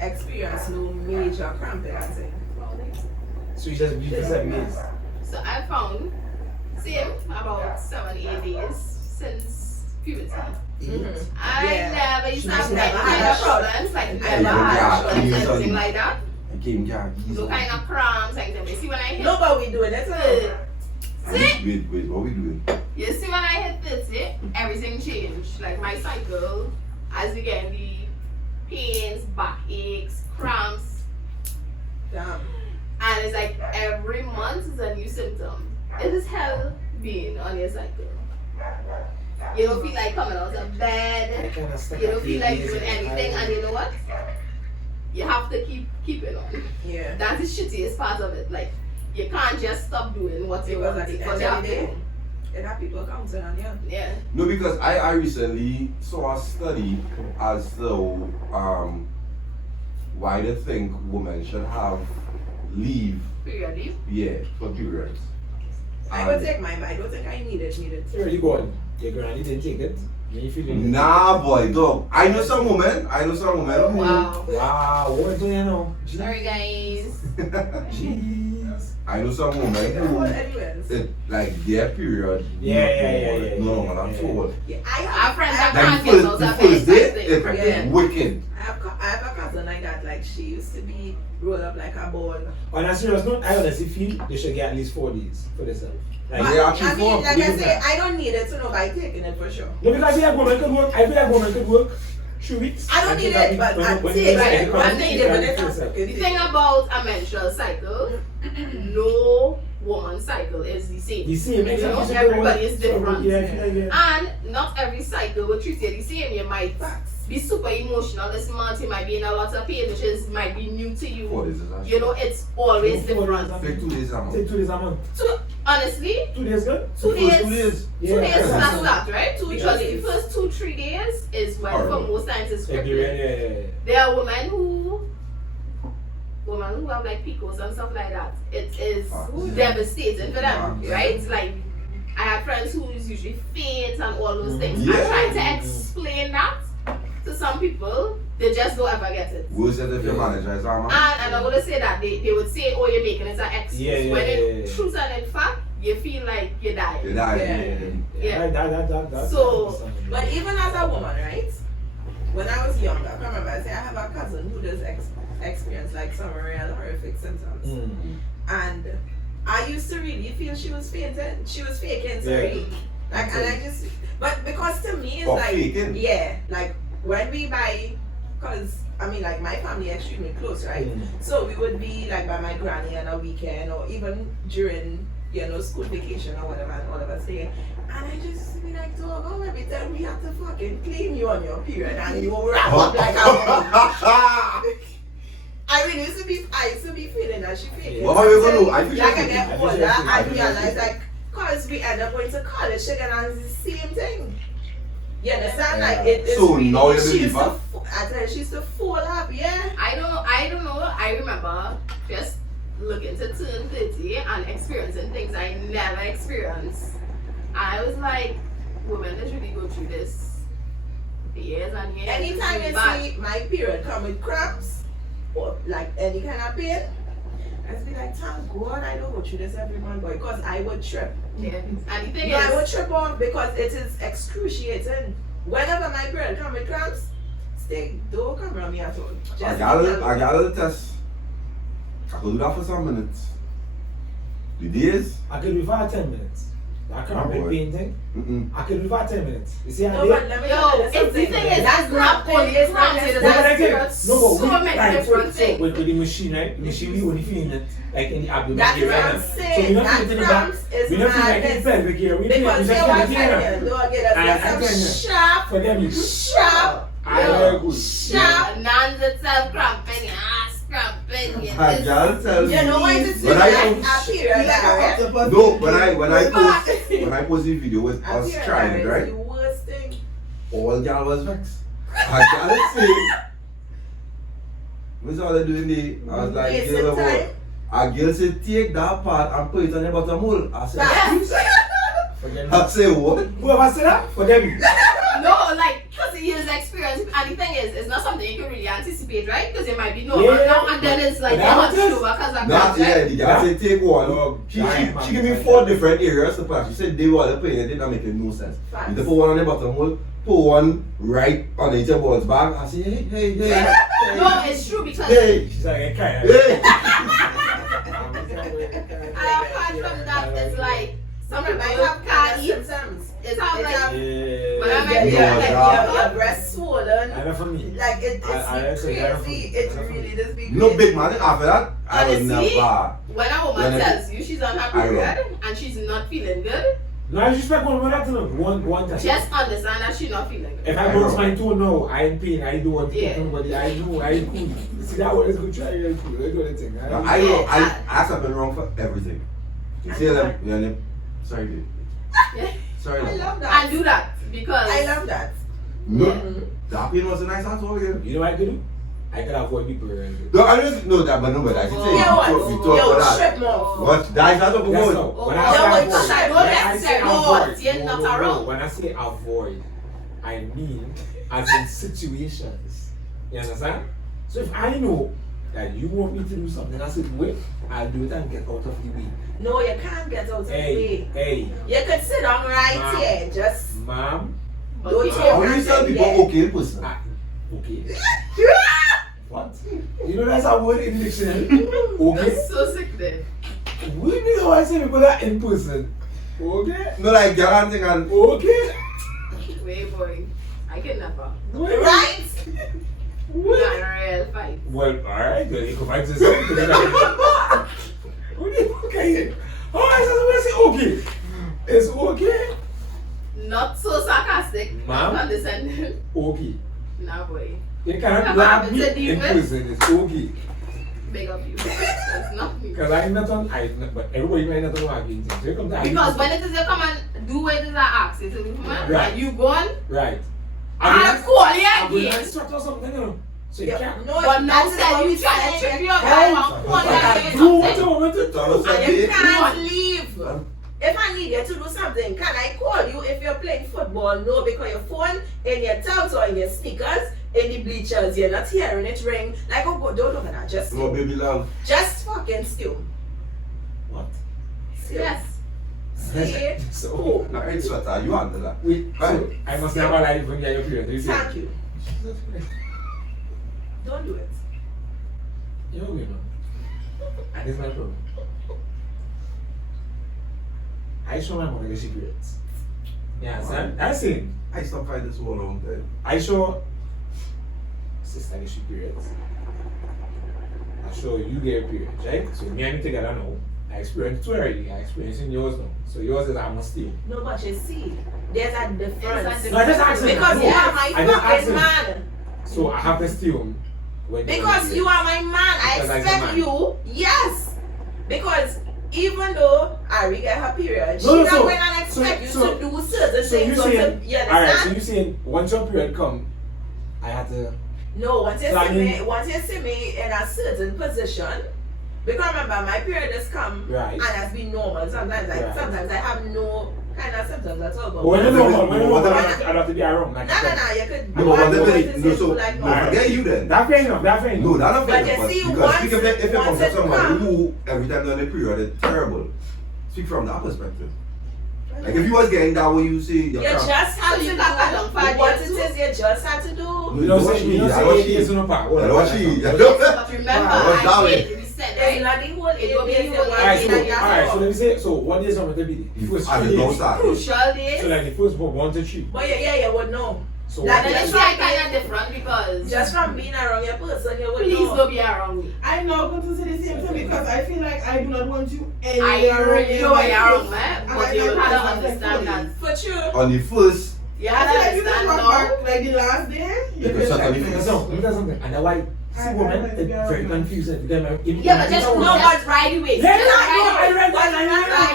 experience no major cramping and thing. So you just beat 7 days. So I found same about 7-8 days since puberty. I never used to have She's that never kind had of a problems, like never Yeah, had problems, yeah, anything like that. I came here easy. No kind of cramps, like that. You see when I hit No, but we doing it. Wait, what we doing? you see when I hit 30, everything changed. Like my cycle, as we get the pains, backaches, cramps, Damn. and it's like every month is a new symptom. It is hell being on your cycle. You don't feel like coming out of bed. You don't feel like doing anything, and you know what? You have to keep it on. Yeah. That's the shittiest part of it. Like you can't just stop doing what you Because want at the end because of you the have day, to. it have people counting on you. Yeah. No, because I recently saw a study as though why they think women should have leave, Period. Leave. yeah, for periods. I would take mine, but I don't think I need it. So where you going? Your granny didn't take it? Then you feel it? Nah, boy, dog. I know some women who. Wow. Wow, what do you know? Sorry guys. Jeez. I know some women Well, who, anyways. like their period. Yeah. No, at all. Yeah, I Our have friends I are have- Like can't get the out first, of the first bed. day, Something. it's Yeah. wicked. I have a cousin like that. Like she used to be rolled up like a ball. On a serious note, I honestly feel they should get at least 4 days for themselves. Like, But, they actually I mean, form. like I Leave say, that. I don't need it to know by taking it for sure. no, because I feel like women could work. I feel like women could work 3 weeks. I don't and need take it, but I when take you it. decide to come, I you need can it when take it yourself. happens. The thing about a menstrual cycle, no woman's cycle is the same. The same, You know, exactly. everybody is different. Yeah, I feel like, yeah. And not every cycle will treat you the same. You might be super emotional this month, you might be in a lot of pain, which might be new to 4 you. days is actually. You know, it's always 4 different. days. Take 2 days a month. Take 2 days a month. So, honestly, 2 days good? 2 First days. 2 days. Yeah, 2 days that's starts awesome. that, right? 2 Because days. the first 2-3 days is when Alright. for most times it's Yeah, crippling. yeah. There are women who have like PCOS and stuff like that. It is devastating for them, Yeah. right? Like I have friends who usually faint and all those things. Yeah. I try to explain that to some people, they just don't ever get it. Worse than if your manager is a man. And I'm gonna say that they would say, oh, you're making it an excuse. Yeah, when in yeah. truth and in fact, you feel like you're dying. You die. Yeah. That, So, But even as a woman, right? When I was younger, I remember I say I have a cousin who does experience like some real horrific symptoms. And I used to really feel she was fainting. She was faking, sorry. Like, and I just, but because to me it's Oh, like, faking? yeah, like when we buy, cause I mean like my family extremely close, right? So we would be like by my granny on a weekend or even during, you know, school vacation or whatever, and all of us there. And I just be like, dog, oh, every time we have to fucking clean you on your period and you wrap up like a I used to be feeling that she faking. What are you gonna do? I feel Like I like get older, I realize like, cause we end up going to college again and it's the same thing. You understand? Like it is So really, now you she believe used to, her? I tell you, she used to fall up, yeah. I don't know. I remember just looking to turn 30 and experiencing things I never experienced. I was like, women literally go through this for years and years. Anytime It's you really see my period come with cramps or like any kind of pain, I just be like, thank God I don't go through this every month, boy, because I would trip. bad. Yeah. And the thing No, I would is, trip off because it is excruciating. Whenever my period come with cramps, don't come around me at all. I got a test. I could do that for some minutes. The days, I could do 5 10 minutes. That carpet boy. painting, Mm-mm. I can do that 10 minutes. You see how No, they... but let me Yo, tell you it's the something. thing is, That's not only it's cramps, not it is No, but I actually get so no, but many right, different so things. with the machine, right? The machine, we only feeling it like in the abdomen That's area. what I'm So saying. we not That feeling it in the back. cramps is We not feeling like madness. in pelvic here. We feel Because we they just want feel to it here. get us I some tell you. sharp, For them, sharp, I very good. sharp. None itself cramping, ass cramping. I just tell You know what it is? But I- A period diarrhea. No, when I post the video with A us period trying it, diarrhea is right? the worst thing. All y'all was vexed. I gotta say, what's all they doing there? I was like, Wasting girl, about. time. A girl said, take that part and put it on the bottom hole. I said, For them. I say what? Whoever said that? For them. No, like, because years experience, and the thing is, it's not something you can really anticipate, right? Because it might be normal Yeah. now, and then it's like, But they that want to was- do because of Not cramps, right? yeah, the girl said take one. Dog, She man. gave me 4 different areas to put. She said they were playing it, didn't make no sense. Facts. You put one on the bottom hole, put one right on the ball's back. I say, hey. No, it's true because Hey, She's like, I can't. hey. apart from that, it's like, some Some people might have can't eat. symptoms. It's how like, Yeah. But I You might get be your, No, like, dog. your breast swollen. I know for me. Like it's I say that for crazy. me. It's That for me. really this big. No big man. After that, I was Honestly, never. when a woman When I- tells you she's on her I know. period and she's not feeling good, No, I respect one another to them. One time. just understand that she's not feeling good. If I bounce my toe now, I in pain, I don't want to Yeah. talk to nobody, I know, I ain't cool. See that one is good, try it, cool, I do the thing. I know. I ask something wrong for everything. You see them? You know, sorry, dude. Yeah. Sorry. I love that. And do that because I love that. No, Mhm. that pain was a nice answer again. You know what I could do? I could avoid people around you. No, I just know that, but no, but I should say you Yo, talk about that. strip mouth. What? That's not talking That's about. no. When Oh, I yeah, say but avoid, because I don't when let I them say know avoid, you're not around. when I say avoid, I mean as in situations. You understand? So if I know that you want me to do something, I said, wait, I'll do it and get out of the way. No, you can't get out of the Hey, way. hey, You could sit down right Ma'am. here. Just ma'am, don't Ma'am. How take do you tell people yeah. okay person? okay. What? You know that's a word in the dictionary. Okay. that's so sick then. We need how I say people that in person. Okay. No, like girl and thing and Okay. Wait boy, I can never. Wait. Right? Not a real fight. Well, alright, then you can find this out. Okay. Alright, so when I say okay, it's okay. Not so sarcastic, Ma'am? not condescending. Okay. Nah boy, You cannot Have grab happened me to you, in man? person, it's okay. big of you. That's not me. Because I'm not on, but everybody might not know what I'm doing. So you come to Because when it is you come and do what it is I ask you to do, man, Right. and you go on, Right. I'll call you I'm going to again. instruct or something, you know. So you Yeah, can't. no, But now that's that what you I'm trying to saying. trip your Hey, guy and call you I again. do what something. you want to do. And you Come can't on. leave. If I need you to do something, can I call you if you're playing football? No, because your phone in your towels or in your sneakers, in the bleachers, you're not hearing it ring. Like, oh, God, don't look at that. Just, no baby love. just fucking still. What? Still. Yes. See? So, Alright, sweater, you handle that. wait, so I must never lie when you get your period. You see? Thank you. Don't do it. You know, and this is my problem. I show my mother that she periods. You understand? That's it. I stopped fighting this for a long time. I show sister that she periods. I show you get a period, right? So me and you together now. I experienced two already. I experienced in yours now. So yours is I must steal. No, but you see, there's a difference. There's a No, I just asked him. Because No, you are my I just asked fucking him. man. So I have to steal when Because you are my man. I Because I'm a expect man. you, yes. Because even though Ari get her period, No, no, she so- not going to expect you so- to do certain So you things. saying, You alright, so understand? you saying once your period come, I had to. No, once you So I see mean- me, once you see me in a certain position, because remember my period has come Right. and has been normal. Sometimes Right. sometimes I have no kind of symptoms at all. But But when you know, when you know, What I about- have to be around. Like no, you could No, go but and what go the into no, so school like no, normal. forget you then. That fair enough, that fair enough. No, that's not But fair. you see, Because once- speak if it once comes from it someone come- who every time they're on the period, it's terrible. Speak from that perspective. Like if you was getting that way, you see your You cramp. just had So to you do got that on Friday what it too? is you just had to do. You know, what say, she- you know, I say know 8 she- years in a park. I know what she- But remember, What's that I way? did extent, It's right? not the whole It will be ABS, the whole one Alright, day so that you alright, so have. let me say, so what days are meant to be the first As 3 it don't days? start. Crucial days. So like the first 1 to 3. But you would know. So Like what And days? it's like kind of different because Just from being around your person, you would please know. don't be around me. I know going to say the same thing because I feel like I do not want you I anywhere already know in you're my wrong, face. man. And But I you know have to that's understand that. For sure. On the first, You I have to feel like you just understand walk now. back like the last day. You can shut on the Let me face. tell you something. And that's why see women, it's very confusing. Them, Yeah, but just No, just ride away. Yeah, Just I know, I ride away. read that,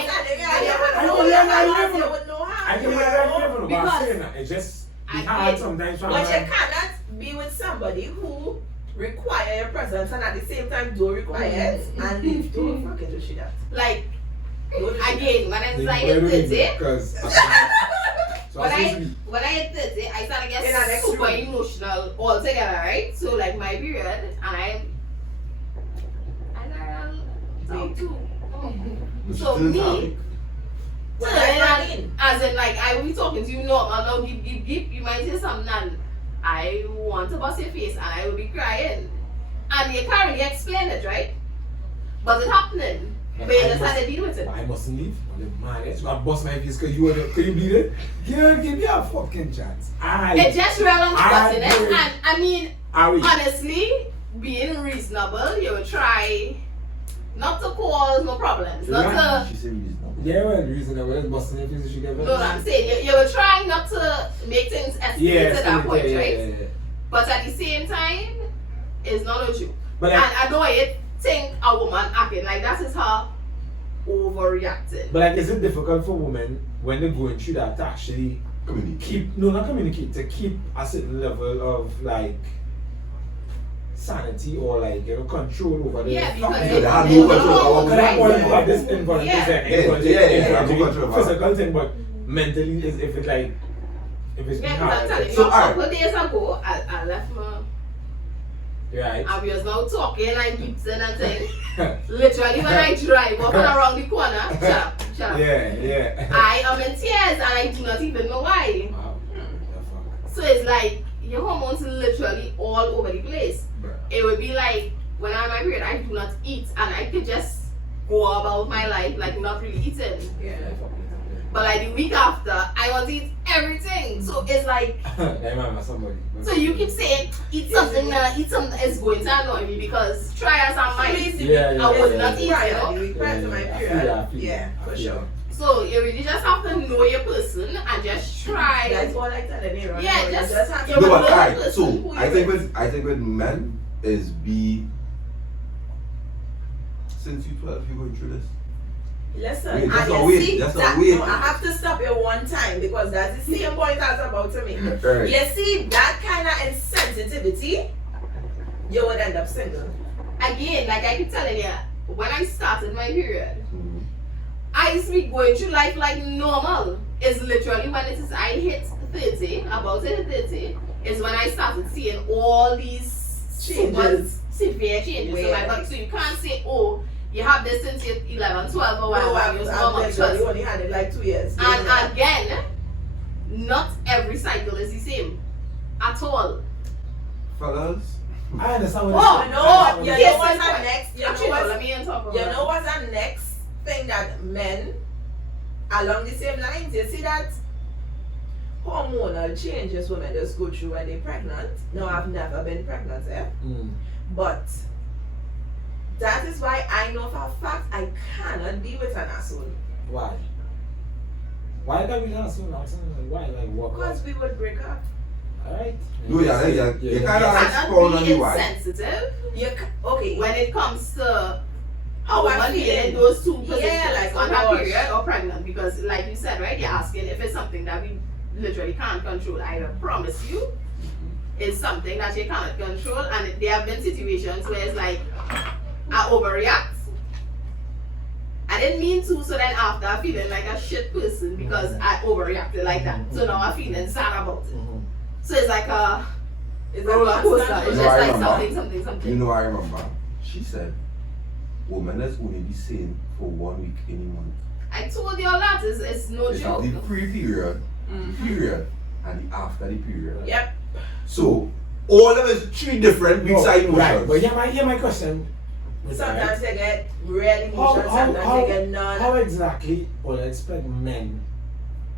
You would know how. I can remember, but I'm Because saying that it's just I hard get- sometimes. But you cannot be with somebody who require your presence and at the same time don't require it and leave. Don't fucking do shit that. Like Don't do shit again, when I They started better at than 30, because so when I I hit 30, I started In an getting super extreme. emotional altogether, right? So like my period, and I talk to. So Still me, topic. What so does then that mean? as in like I will be talking to you normal, now give, you might say something and I want to bust your face and I will be crying. And you can't really explain it, right? But it's happening. But you just have to deal with it. I mustn't leave. Man, it's gonna bust my face because you were could you believe it? Girl, give me a fucking chance. It's just real unfortunate. agree. And I mean, I will. honestly, being reasonable, you will try not to cause no problems. Not to She said reasonable. Yeah, well, the reason I was busting your face, she got no, I'm saying you will try not to make things escalate to that point, right? But at the same time, it's not a joke. But And like, I don't think a woman acting like that is her overreacting. but like, is it difficult for women when they're going through that to actually Communicate. not communicate, to keep a certain level of like sanity or like control over the Yeah, because they have no control over Because I want to Yeah. have this involved Yeah. physical thing, but mentally is if it's like if it's Yeah, hard. because I'm telling you, So, a couple days ago, I left my. Right. I was now talking and gibson and thing. Literally, when I drive walking around the corner, shut up. Yeah. I am in tears and I do not even know why. Wow. So it's like your hormones literally all over the place. It would be like when I'm in my period, I do not eat and I could just go about my life like not really eating. Yeah. But like the week after, I want to eat everything. So it's like, Somebody. so you keep saying eat something now, eat something. It's going to annoy me because try as I might. Yeah, I was not eating. Prior, the week prior to my I feel period. that, I feel Yeah, that, I for feel sure. that. So you really just have to know your person and just try. That's all I tell you, right? Yeah, You just- have to Yeah, No, but but the alright, person so who I you think with- with men is be since you 12 you're going through this. Listen, Wait, and that's not you weird, see, that's not that, weird. no, I have to stop you one time because that's the same point I was about to make. Right. You see, that kind of insensitivity, you would end up single. Again, like I keep telling you, when I started my period, Mhm. I used to be going through life like normal. It's literally when it is I hit 30, about to hit 30, is when I started seeing all these Changes. severe changes in my Where? body. So you can't say, oh, you have this since you're 11, 12 or whatever. No, and it was normal I've because- literally only had it like 2 years. and again, not every cycle is the same at all. Fellas, I understand Oh, what Oh you're no, saying. you Yes, know what's yes, our yes. next? You Actually, know no, what's, let me talk about you that. know what's our next thing that men along the same lines? You see that hormonal changes women just go through when they're pregnant. No, I've never been pregnant, but that is why I know for a fact I cannot be with an asshole Why? Why can't we not so now? Why? Like what? because we would break up. Alright. no, you kinda You expound on cannot the be why. insensitive Okay. when it comes to a How I woman being feel. in those two Yeah, positions, like, on oh her gosh. period or pregnant, because like you said, right, you're asking if it's something that we literally can't control. I promise you, it's something that you cannot control, and there have been situations where it's like I overreact. I didn't mean to, so then after I'm feeling like a shit person because I overreacted like that. So now I'm feeling sad about it. So it's like a It's roller coaster. It's You just know, I like remember. something. You know, I remember. She said, women is only be sane for 1 week in a month. I told you all that. It's no It's joke. the pre-period, Mhm. period, and the after the period. Yep. So, all of it is 3 different weeks No, of emotions. right. But here my question. Sometimes they get real emotions, sometimes they get none. How exactly will I expect men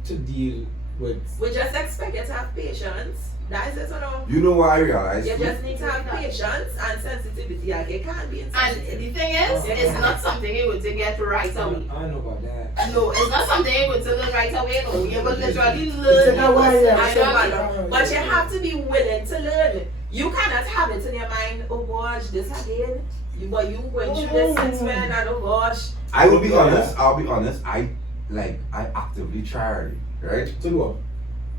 to deal with? We just expect you to have patience. That is it, you know. You know what I realized? You just need to have patience and sensitivity. Like, you can't be And insensitive. the thing is, it's not something you would to get right away. I know about that. No, it's not something you would to learn right away. No, you will literally It's learn. in a way, yeah. I know, but you have to be willing to learn. You cannot have it in your mind, oh gosh, this again. But you went through this since when, and oh gosh. I will be honest. I'll be honest. I actively tried, right? To do what?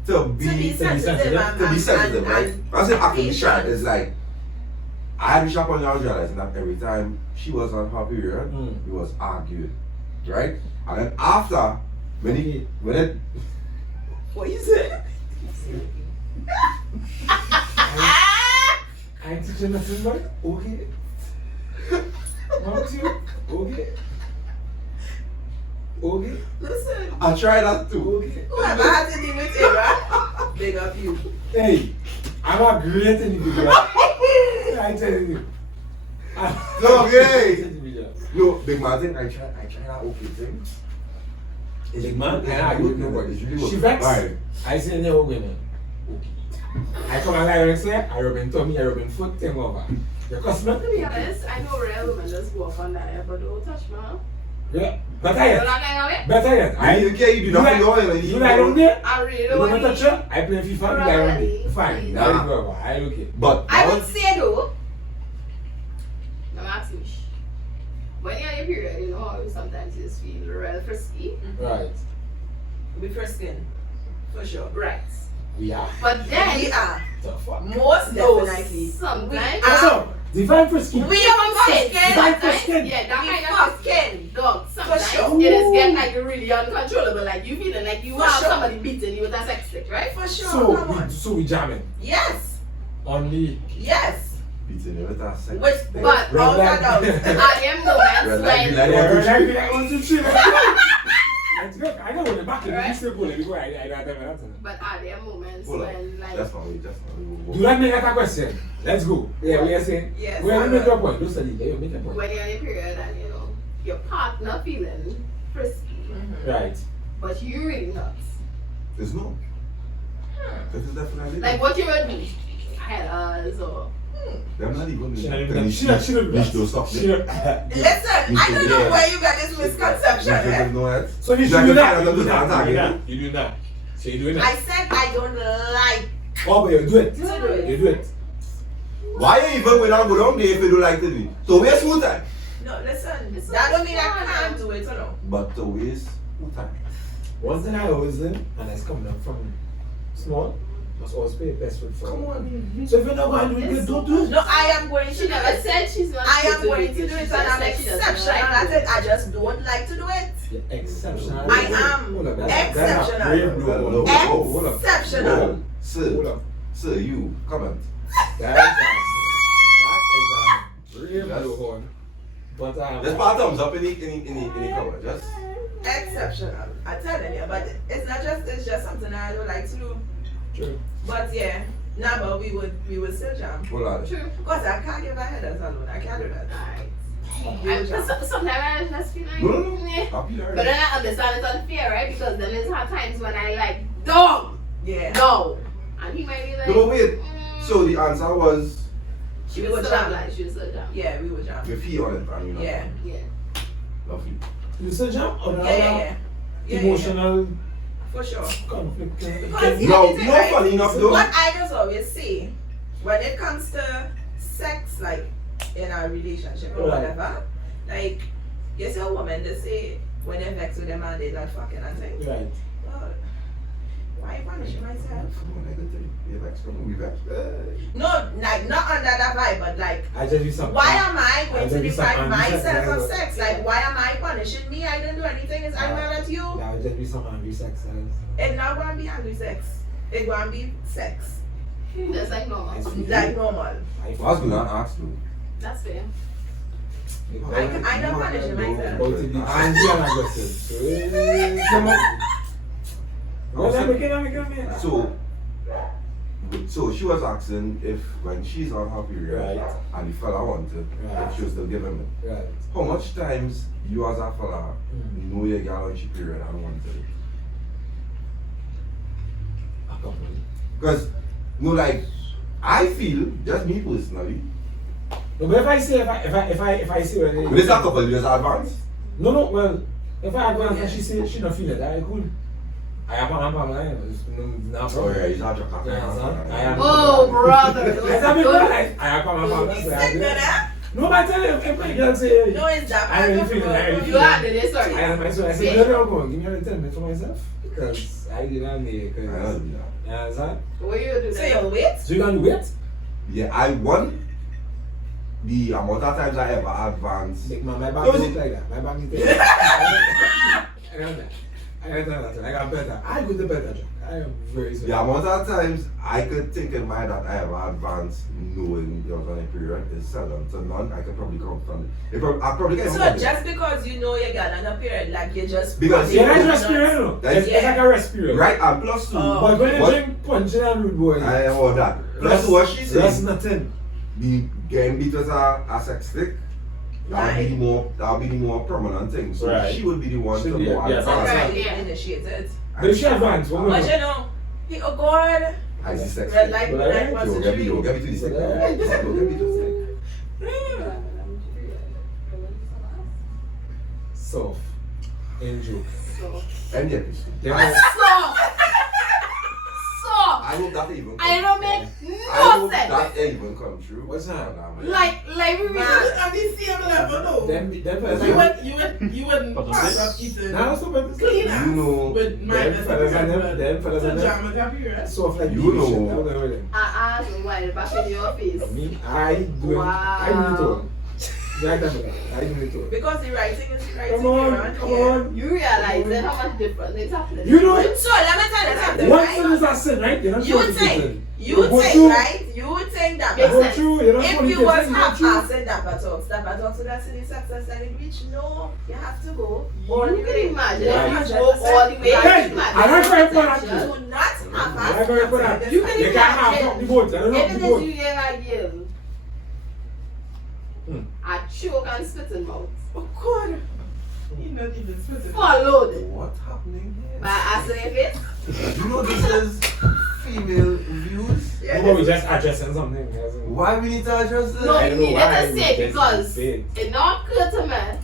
To be sensitive. right? I say actively patient. tried. It's like I had to shop on y'all realizing that every time she was on her period, it was argued, right? And then after, when it What you say? I ain't teaching nothing, but okay. What's you? Okay. Okay. Listen, I tried that too. Okay. whoever had to deal with Era, big up you. Hey, I'm a great individual. I tell you. No, okay. Great individual. No, big man thing. I tried that okay thing. Big man, It's I good, know but it's really good. She vexed. Right. I say never women. Okay. I come and lie next day, I rub in tummy, I rub in foot, thing over. Your customer? To be honest, I know real women just walk on that, but don't touch me. Yeah. Better You yet. not going away? Better yet. I don't care. You do nothing loyal. You lie down there? I really You don't don't want touch to. her? I play FIFA, you lie down there. Fine. Nah. That is whatever. I don't care. But I that would was- say though, I'm asking you, when you're in your period, you know how sometimes you just feel real frisky. Right. We first skin, for sure. Right. We are. But We then, are. The fuck? Most no, definitely. sometimes, What's up? Define for skin. We are first skin. Define for skin. yeah, that We kind of first skin. dog, sometimes sure. it is getting like really uncontrollable, like you feeling like you For have sure. somebody beating you with a sex stick, right? For sure. Come on. So we jamming. Yes. Only. Yes. beating you with that sex. Which, thing. but Red all light. that out. At them moments Red light, when, green light. I want to chill. I know when the back in the still going because I don't have that. but at them moments Hold on. when like, Just not me. Do not make that a question. Let's go. Yeah, we are saying. Yes. We are make your point. Don't study. Yeah, you make your point. when you're in a period and you know, your partner feeling frisky, Right. but you really not. There's no. This is definitely. Like what you would do, us or They're not even. She Don't don't stop She there. don't. Listen, I don't know where you got this misconception. Eh? So you should do that. You do that. You do that. So you doing I that. said I don't like Oh, but you do it. to do it. You do it. Why you even when I go down there if you don't like to do it? So waste who time? No, listen. It's That so don't mean I fun. can't do it, you know. But to waste who time? One thing I always learn, and it's coming up from small, must always pay best foot for. Come on. So if you're not going to do it, don't do it. No, I am going to she do never it. said she's not. I am to going do to it. do it, She and just I'm said she doesn't exceptional like at it. it. I just don't like to do it. You're exceptional. I am Hold up, that's a exceptional. brave no. Hold up. Exceptional. Hold Sir, up. sir, you comment. That is a brave no horn. But Just put a thumbs up in the comment. Just. Exceptional. I'm telling you, but it's just something I don't like to do. True. But yeah, nah, but we would still jam. Hold on. True. Because I can't give my headers alone. I can't do that. Sometimes I just feel like, No. meh. Happy But then I understand it's unfair, right? Because then there's times when I like, dog, Yeah. no, and he might be like, No, but wait. So the answer was she We was would still jam. like, she was still jam. Yeah, we would jam. your feet on it, man. You know. Yeah. Yeah. Lovely. You still jump or Yeah. emotional For sure. conflict? Because No, anything, no right? funny enough though. What I just always say, when it comes to sex, like in a relationship or Right. whatever, like you see a woman, they say when they vex with them and they like fucking and thing. Right. Well, why punishing myself? Come on, I can tell you. You're back. Come on, we back. No, like not under that vibe, but like I just do something. why am I going to I'll just be deprive some myself angry of sex. sex? Like why am I punishing me? I didn't do anything. It's I'm mad at you. That would just be some angry sex. It's not gonna be angry sex. It's gonna be sex. That's like normal. Like normal. I was gonna ask you. That's fair. I don't punish myself. Go to the angry and aggressive. Come on. Go on, make it. So, So she was asking if when she's on her period Right. and the fella wanted, Right. if she was still giving it. Right. How much times you as a fella know your girl on she period and wanted it? A couple. Because, no, like, I feel, just me personally, No, but if I see when but it's a couple years advance. No, well, if I advance and she say she don't feel it, I cool. I have a line, it's no Oh, problem. yeah, he's not your cat. Yeah, son. I am. Oh, brother. Yes, I mean, I have a line. He's sick, man. No, but I tell you, if my girl say, No, it's that. I really feel it, I really You feel had it. it, sorry. I have my son, I said, no, go on, give me another 10 minutes for myself. Because I did not need it. I don't Because, do that. you understand? What you do So then? you wait? So you can wait? Yeah, I won the amount of times I ever advanced. My back No, look like that. My back is like that. I got that. I got better. I go to better job. I am very sorry. The amount of times I could think in mind that I ever advanced knowing you're on a period is seldom to none. I could probably count on it. I probably get So just because you know you got on a period, like you just Because- Yeah, that's respiratory. That's- It's like a respiratory. right, and plus two. Oh. But when you what- drink punch and rude boy, I am all that. Plus what she that's said, nothing. the game beat was a sex stick. That'll be the more permanent thing. So Right. she would be the one Should to be, go yeah, advance. that's right, right. yeah. Initiated. But she advance, what But we you know, he oh God, I see sex red stick. light, But blue I light, like what's the Get me tree? to the stick. But I- Get me to the stick. soft. In joke. And the episode. Then Stop! Stop! I hope that even I don't make I no hope sense. that even come true. What's that? Like we Man, really. on the same level, though. Then You wouldn't pass up eating Now stop it. clean You ass know, with minus fellas and them, them fellas and them. pajamas up here. Soft like You baby know. shit. I don't know them. I asked why back in your face. Me, I do it. I do it all. Right there, I do it all. Because the writing is writing Come on, around come here. on. You realize then how much different things happening. You know it. So let me tell you something, One right? thing is a sin, right? You're not You supposed to think, sin. you Go think, through. right? You think that Makes Go sense. through. You're not if supposed you to was sin. Go half through. passing Dappa talks would have seen the success and it reach. No, you have to go all the You can way. imagine Yeah. if you go all the way. Hey, imagine I like how you put that Do too. not have I like how you put that. You can You can't have imagine. up the boat. I don't know If the it boat. is you get a girl, I choke and spit in mouth. Oh, God. You're not even supposed to. Followed What's happening by here? acid face. You know this is female views. Yeah, No, but we just adjusting something. Yes. Why we need to address this? No, I you don't know needed why to we say just because did. it not occurred to me that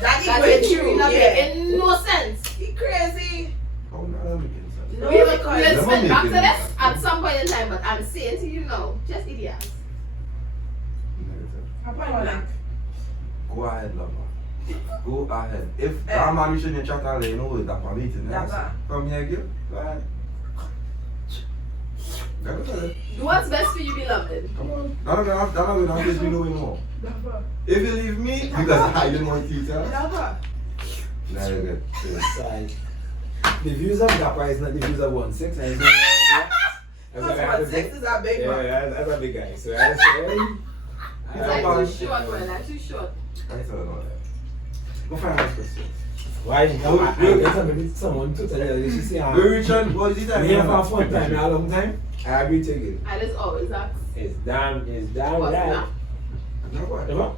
that is it way really true. not Yeah. making no sense. He crazy. Oh, no, that making sense. No, We will because Never spin back to making this sense. at some point in time, but I'm saying to you now, just idiots. Negative. Apart black. Go ahead, lover. Go ahead. If that man is in your chat, I'll let you know that man meeting. Dappa. Come here, girl. Go ahead. Go ahead. Do what's best for you, beloved. Come on. That not gonna face me no more. Dappa. If you leave me, because I didn't want you to tell. Dappa. Nah, you're good. Side. The views of Dappa is not the views of 1-6. I know. Because 1-6 is a big Yeah, one. that's a big guy. So I say, It's like too short, man. Like too short. I tell you all that. Go find this question. why? I get someone to tell you, she say, Where Richard, what is it? we have a fun time, a long time. I agree to it. I just always ask. It's damn What's right. that? No, go ahead. Ever?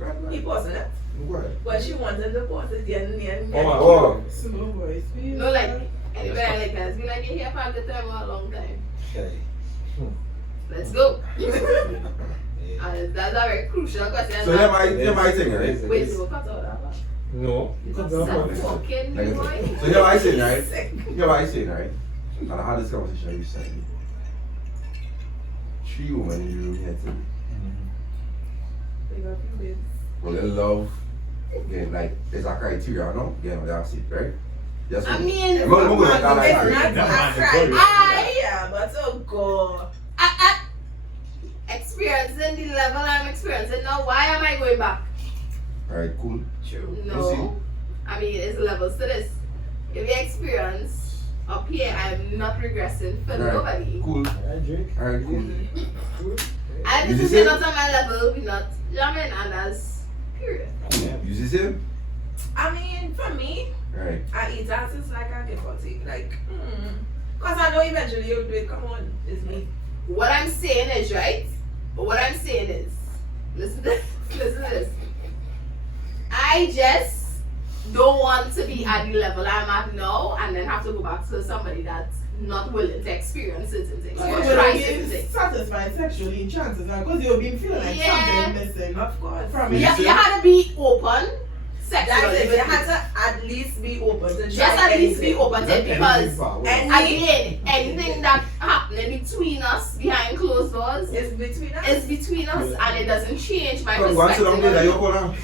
Go ahead. He posted it. Go ahead. But she wanted to post it and Oh. Slow voice. No, like, anybody like that. It's been like, you're here for a good time or a long time. Okay. Let's go. And that's a very crucial question. So you're my thing, right? Wait, so cut out that one. No. Stop talking, Like I boy. said. So you're my thing, right? You're my thing, right? And I had this conversation recently. 3 women in the room here today. They got few babes. Well, they love, again, like, there's a criteria, no? Again, that's it, right? Yes, I ma'am. mean, I'm not gonna It's not like a criteria, but oh God. at experiencing the level I'm experiencing now, why am I going back? Alright, cool. True. No. I mean, it's levels to this. If you experience up here, I'm not regressing for Right. nobody. Cool. Alright, Drake. Alright, cool. And You this see? is not on my level, we're not jamming, and that's period. You see him? I mean, for me, Alright. I eat as it's like a give or take. Like, Because I know eventually you'll do it. Come on, it's me. What I'm saying is, right? What I'm saying is, listen to this. Listen to this. I just don't want to be at the level I'm at now and then have to go back to somebody that's not willing to experience certain things. Like, Or when try you're certain being things. satisfied sexually, chances are because you've been feeling like Yeah. something missing Of course. from Yeah. it. You had to be open That's sexually. it. You had to at least be open to try Just at least be anything. open to it because And again, anything that happening between us behind closed doors it's between us. is between us and it doesn't change my Come, go and sit down there, perspective. you go now.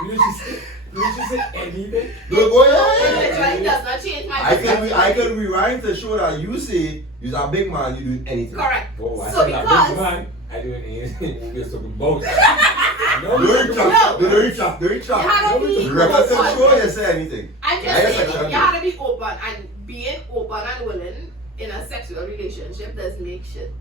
You should say anything. Don't go It here. literally does not change my I perspective. can rewind to show that you say you're a big man, you do anything. Correct. Oh, I So said that because- big man, I do anything. We're talking about. Don't reach out, don't reach out, don't reach You out. had to be The record says open. show you say anything. I'm Yeah, just yes, saying, I you have to be open and being open and willing in a sexual relationship does make shit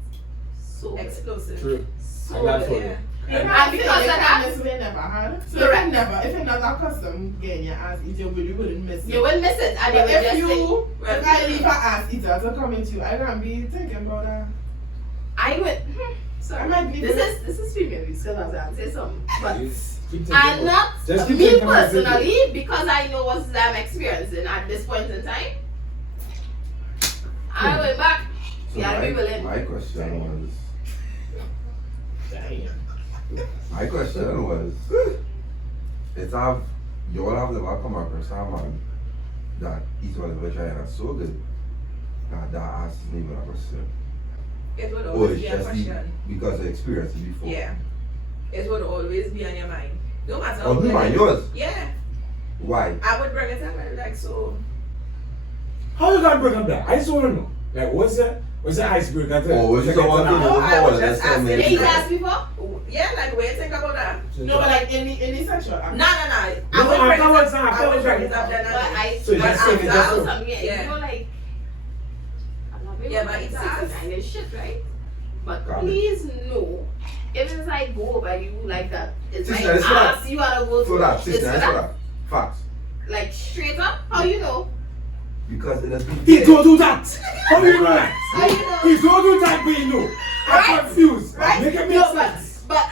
so good. Explosive. True. So And that's good. what Yeah. And because of that, this we never had. So Correct. if you're not accustomed getting your ass eat, you really wouldn't miss it. you will miss it and you But will just think, if I leave an ass eater to come into you, I can't be thinking about that. I would. I Sorry. might be. This is female. We still have to say something, but. Keep thinking And about- not Just keep me thinking about it. personally, because I know what I'm experiencing at this point in time. I went back. So You gotta be willing. my question was, Damn. my question was, it's have you all have never come across a man that eats one of the vagina so good that that ass isn't even a question. It would Or always it's be a just question. because I experienced it before. Yeah. It would always be on your mind. No matter Oh, good mine, it- yours? Yeah. Why? I would bring it up and like so. How you gonna bring up that? I just wanna know. Like, what's the icebreaker thing? Oh, it's someone to No, know I how was to just understand asking. Yeah, you me. asked before? Yeah, like what you think about that? No, but like in the sexual act. No. No, I would bring it afterwards, up. I would bring it up then. But I So you just say it I just was so. something, Yeah. you know, like, I'm not really Yeah, like but it's 69 and shit, right? But Got it. please know, if it's like go over you like that, it's like 69 is for that. ask you wanna go So to that, it's 69 for for that. that. Facts. Like straight up, how you know? Because it has been He don't do that. How do you know that? How you know? He don't do that, but you know. I'm Right? confused. Right? Make it make No, sense. but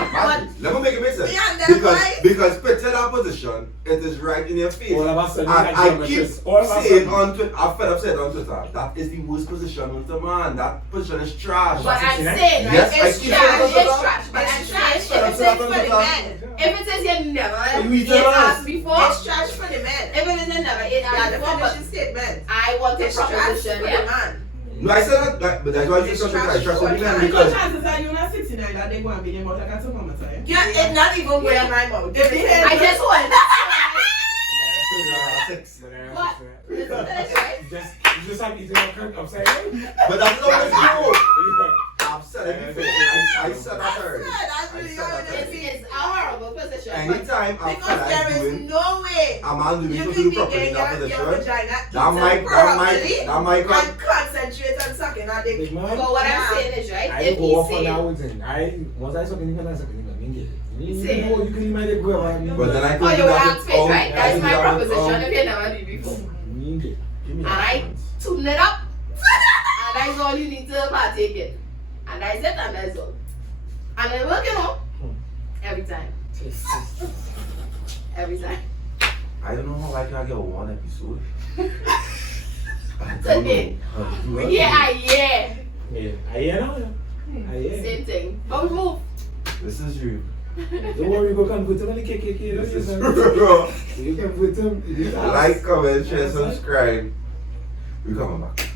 Matthew, let me make it make sense. Yeah, that's why. Because put in that position, it is right in your face. All of a sudden, And like I keep geometrists. All of a saying sudden. on Twitter, I've fed up saying on Twitter, that is the worst position with the man. That position is trash. But I'm 69? saying, right, Yes, I it's keep trash, saying it's that. trash. But I'm It's saying, trash if for it the says men. if it says you never You ate eat it ass all. before, It's trash for the men. if it is you never ate Yeah, ass the before, but finishing statement. I want a It's trash proposition, for the yeah. man. No, I said that, but that's why you It's say trash I trust for the the men man. Because because chances are you're not 69 that they go and be them, but I got to come and say. Yeah, it's not even going in my mouth. If they had- I just want six. What? Listen to this, right? You just have eating a crack upside down. But that's not what it's true. I've said it before. I said that already. That's really I said that how it already. It's a horrible position. but Anytime I feel Because like there is doing no way a man doing you something can be properly getting in that your position, vagina that might and concentrate on sucking on Big dick. man. But what I'm saying is, right, I if go he off on says, that with him. Once I suck anything, I suck anything. You Say- know, you can imagine go around. but then I oh, told you you will that ask it's me, right? That's I my told you that proposition if you never did before. Give me And I tune it up, and that's all you need to partake in. And that's it, and that's all. And it work, you know, every time. Every time. I don't know how I can get one episode. I don't Today. know. Yeah. Yeah, I hear now. I hear. Same thing. But we move. This is you. Don't worry, go come with him on the KKK. This is Don't true, bro. you come with him. Like, comment, share, subscribe. We're coming back.